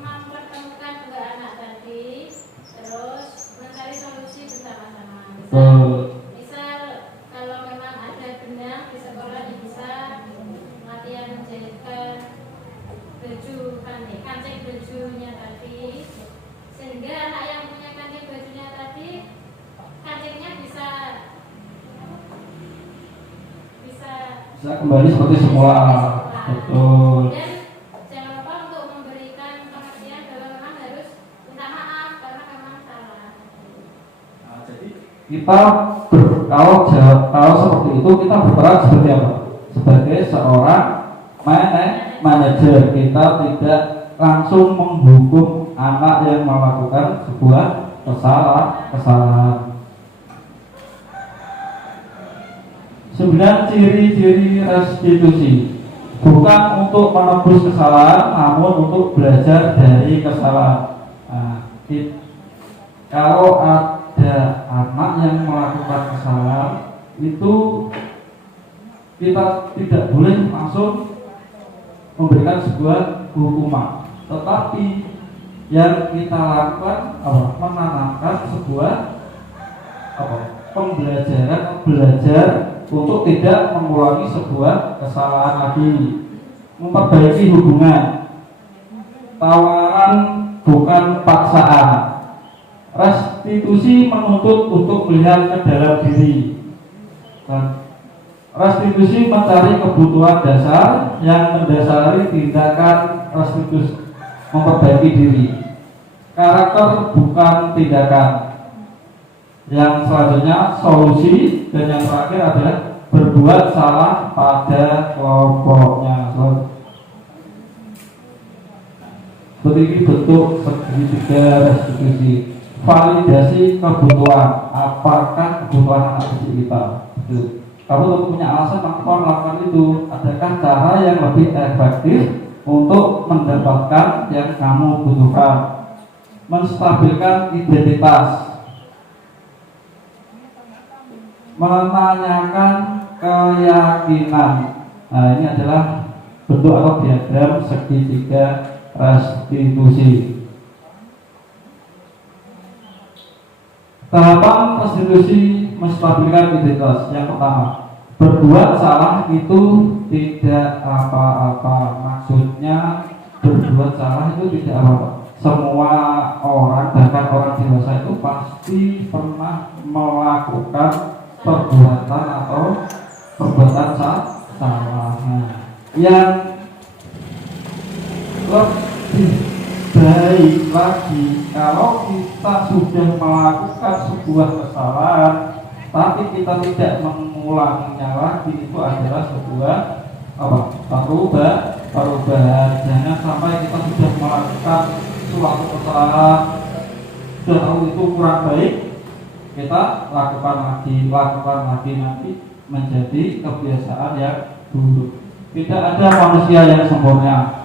mempertemukan dua anak tadi, terus mencari solusi bersama-sama. Misal kalau memang ada benang di sekolah bisa latihan menjahitkan baju kancing bajunya tadi, sehingga anak yang punya kancing bajunya tadi kancingnya bisa kembali seperti semula. Betul. Dan jangan lupa untuk memberikan pengertian bahwa memang harus minta maaf karena memang salah. Nah, jadi kita kalau seperti itu kita berperan seperti apa? Sebagai seorang manajer, kita tidak langsung menghukum anak yang melakukan sebuah kesalahan. 9 ciri-ciri restitusi, bukan untuk menebus kesalahan, namun untuk belajar dari kesalahan. Nah, kalau ada anak yang melakukan kesalahan, itu kita tidak boleh langsung memberikan sebuah hukuman, tetapi yang kita lakukan menanamkan sebuah pembelajaran, belajar untuk tidak mengulangi sebuah kesalahan lagi, memperbaiki hubungan. Tawaran bukan paksaan. Restitusi menuntut untuk melihat ke dalam diri. Dan restitusi mencari kebutuhan dasar yang mendasari tindakan restitusi, memperbaiki diri. Karakter bukan tindakan. Yang selanjutnya solusi, dan yang terakhir adalah berbuat salah pada kelompoknya. Seperti ini bentuk segitiga restitusi. Validasi kebutuhan, apakah kebutuhan anak didik kita? Kamu tentu punya alasan mengapa melakukan itu. Adakah cara yang lebih efektif untuk mendapatkan yang kamu butuhkan? Menstabilkan identitas, menanyakan keyakinan. Nah, ini adalah bentuk atau diagram segitiga restitusi. Tahapan restitusi menstabilkan identitas. Yang pertama, berbuat salah itu tidak apa-apa. Maksudnya berbuat salah itu tidak apa-apa. Semua orang, bahkan orang dewasa itu pasti pernah melakukan perbuatan atau perbuatan salah. Yang lebih baik lagi kalau kita sudah melakukan sebuah kesalahan tapi kita tidak mengulanginya lagi, itu adalah sebuah perubahan. Jangan sampai kita sudah melakukan suatu kesalahan, sudah tahu itu kurang baik, kita lakukan lagi nanti menjadi kebiasaan yang buruk. Tidak ada manusia yang sempurna.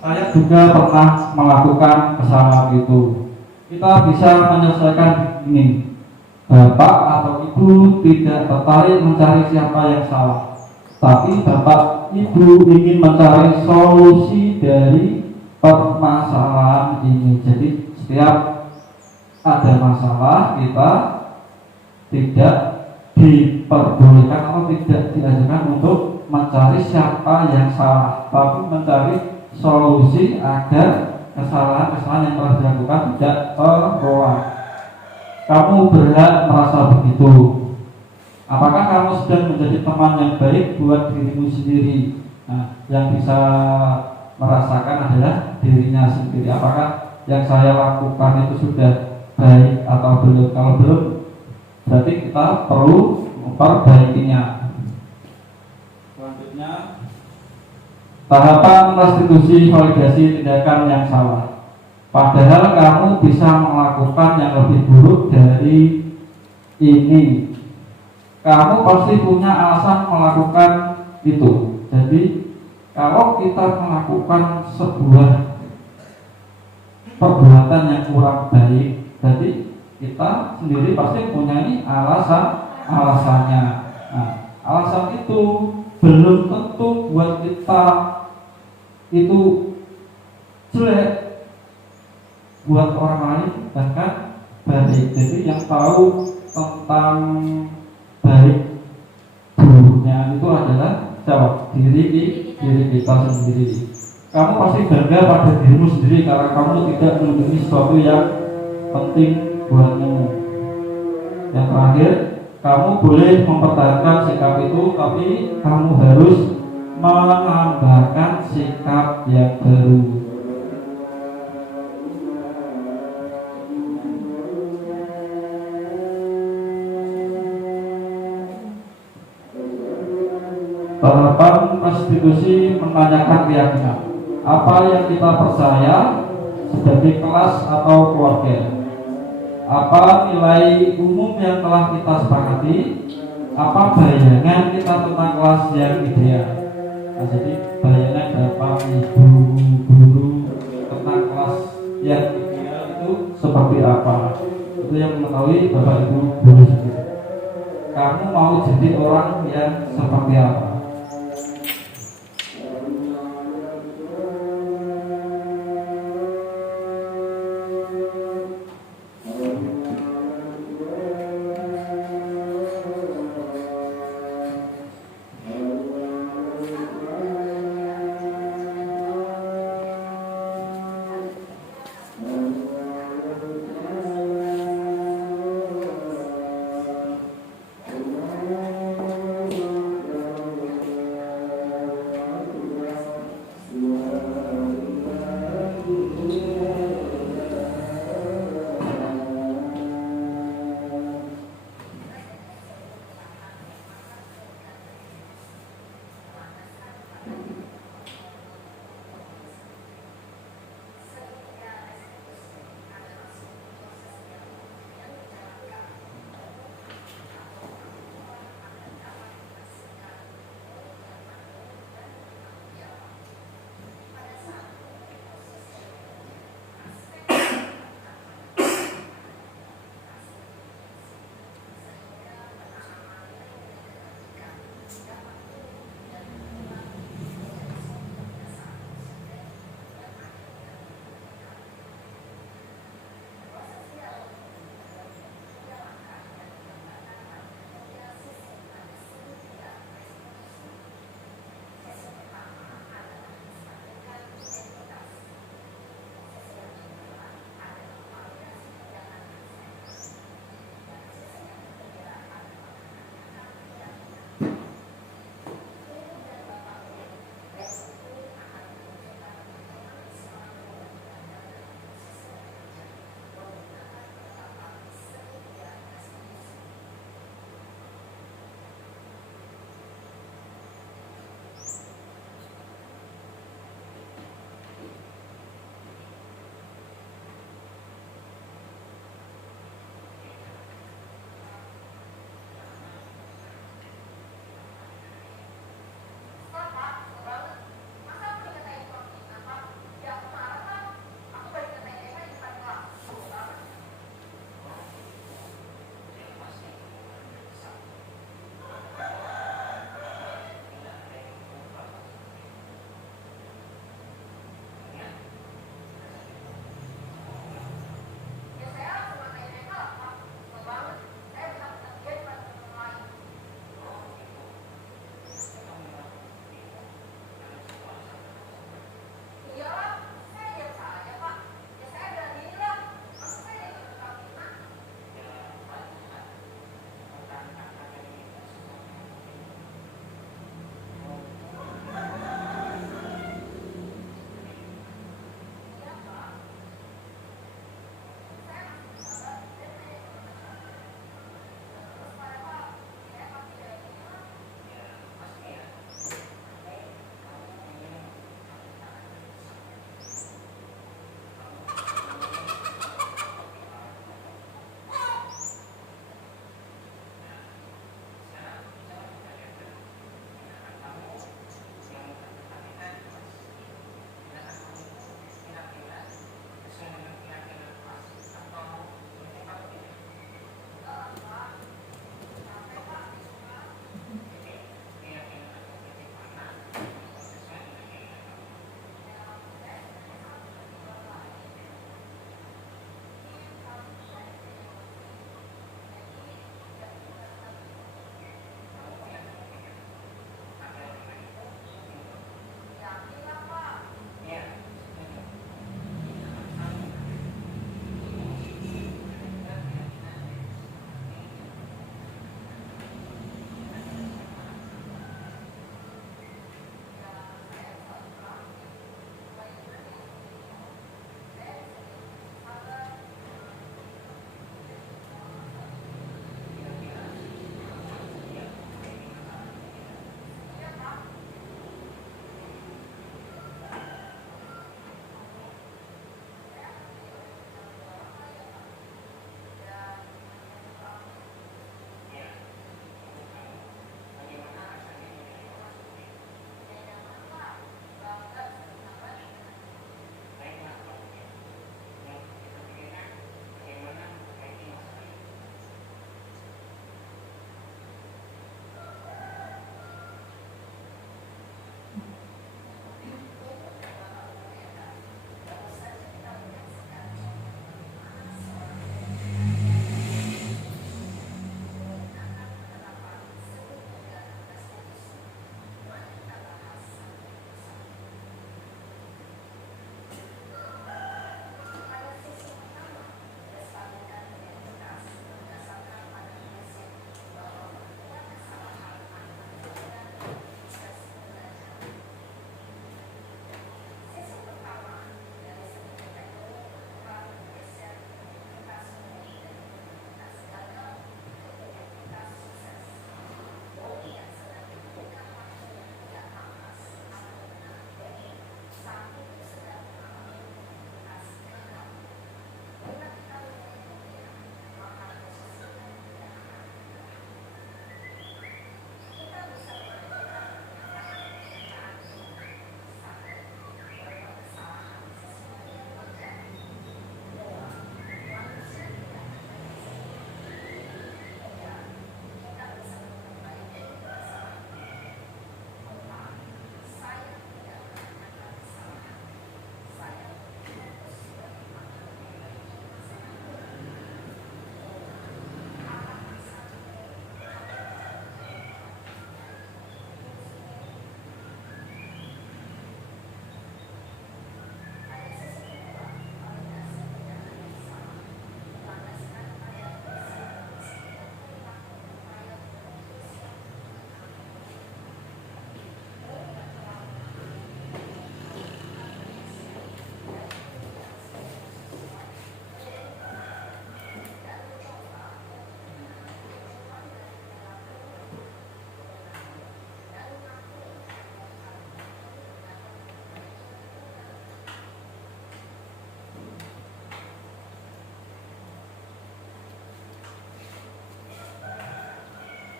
Saya juga pernah melakukan kesalahan itu. Kita bisa menyelesaikan ini. Bapak atau ibu tidak tertarik mencari siapa yang salah, tapi bapak ibu ingin mencari solusi dari permasalahan ini. Jadi setiap ada masalah kita tidak diperbolehkan atau tidak diajarkan untuk mencari siapa yang salah, tapi mencari solusi agar kesalahan-kesalahan yang telah dilakukan tidak terulang. Kamu berhak merasa begitu. Apakah kamu sedang menjadi teman yang baik buat dirimu sendiri? Nah, yang bisa merasakan adalah dirinya sendiri. Apakah yang saya lakukan itu sudah baik atau belum? Kalau belum, berarti kita perlu memperbaikinya. Selanjutnya, tahapan restitusi validasi tindakan yang salah. Padahal kamu bisa melakukan yang lebih buruk dari ini. Kamu pasti punya alasan melakukan itu. Jadi kalau kita melakukan sebuah perbuatan yang kurang baik, jadi kita sendiri pasti punya alasannya. Nah, alasan itu belum tentu buat kita itu jelek, buat orang lain bahkan baik. Jadi yang tahu tentang baik buruknya itu adalah siapa? Diri kita sendiri. Kamu pasti bangga pada dirimu sendiri karena kamu tidak melindungi sesuatu yang penting buatmu. Yang terakhir, kamu boleh mempertahankan sikap itu, tapi kamu harus menambahkan sikap yang baru. Tahapan restitusi menanyakan keyakinan. Apa yang kita percaya sebagai kelas atau keluarga? Apa nilai umum yang telah kita sepakati? Apa bayangan kita tentang kelas yang ideal? Nah, jadi bayangan Bapak, Ibu, guru tentang kelas yang ideal itu seperti apa? Itu yang mengetahui Bapak, Ibu, guru sendiri. Kamu mau jadi orang yang seperti apa?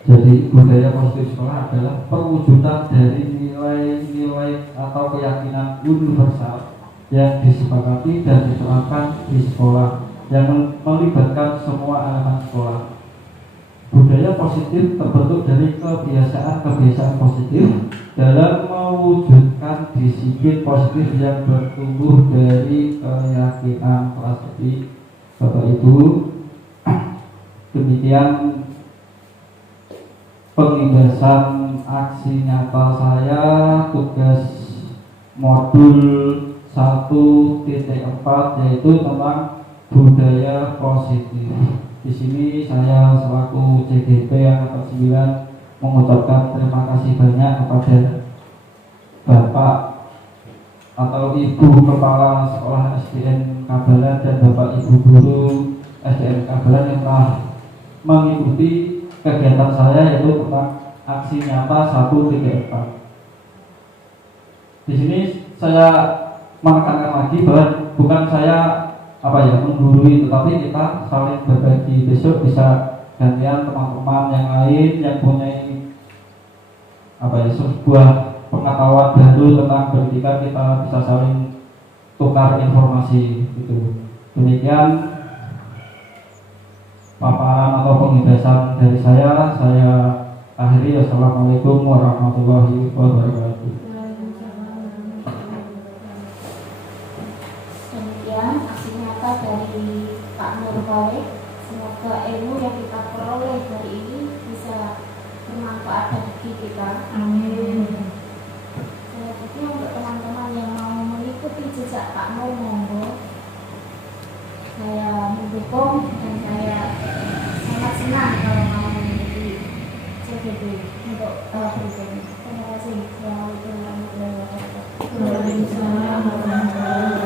Jadi budaya positif sekolah adalah perwujudan dari nilai-nilai atau keyakinan universal yang disepakati dan diterapkan di sekolah yang melibatkan semua elemen sekolah. Budaya positif terbentuk dari kebiasaan-kebiasaan positif dalam mewujudkan disiplin positif yang bertumbuh dari keyakinan prasepi Bapak Ibu. Demikian pengindasan aksi nyata saya tugas modul 1.4 yaitu tentang budaya positif. Di sini saya selaku CGP angkatan 9 mengucapkan terima kasih banyak kepada Bapak atau Ibu Kepala Sekolah SDN Kabalan dan Bapak Ibu Guru SDN Kabalan yang telah mengikuti kegiatan saya yaitu tentang aksi nyata 1.4. Di sini saya menekankan lagi bahwa bukan saya menggurui, tetapi kita saling berbagi. Besok bisa gantian teman-teman yang lain yang punya sebuah pengetahuan baru tentang pendidikan, kita bisa saling tukar informasi gitu. Demikian paparan atau pengindasan dari saya akhiri. Assalamualaikum warahmatullahi wabarakatuh. Demikian aksi nyata dari Pak Nur Baik. Semoga ilmu yang kita peroleh hari ini bisa bermanfaat bagi kita. Amin. Jadi untuk teman-teman yang mau mengikuti jejak Pak Nur, monggo. Saya mendukung dan saya sangat senang kalau mau mengikuti CGP untuk berikutnya. Terima kasih. Assalamualaikum warahmatullahi wabarakatuh. Waalaikumsalam warahmatullahi wabarakatuh.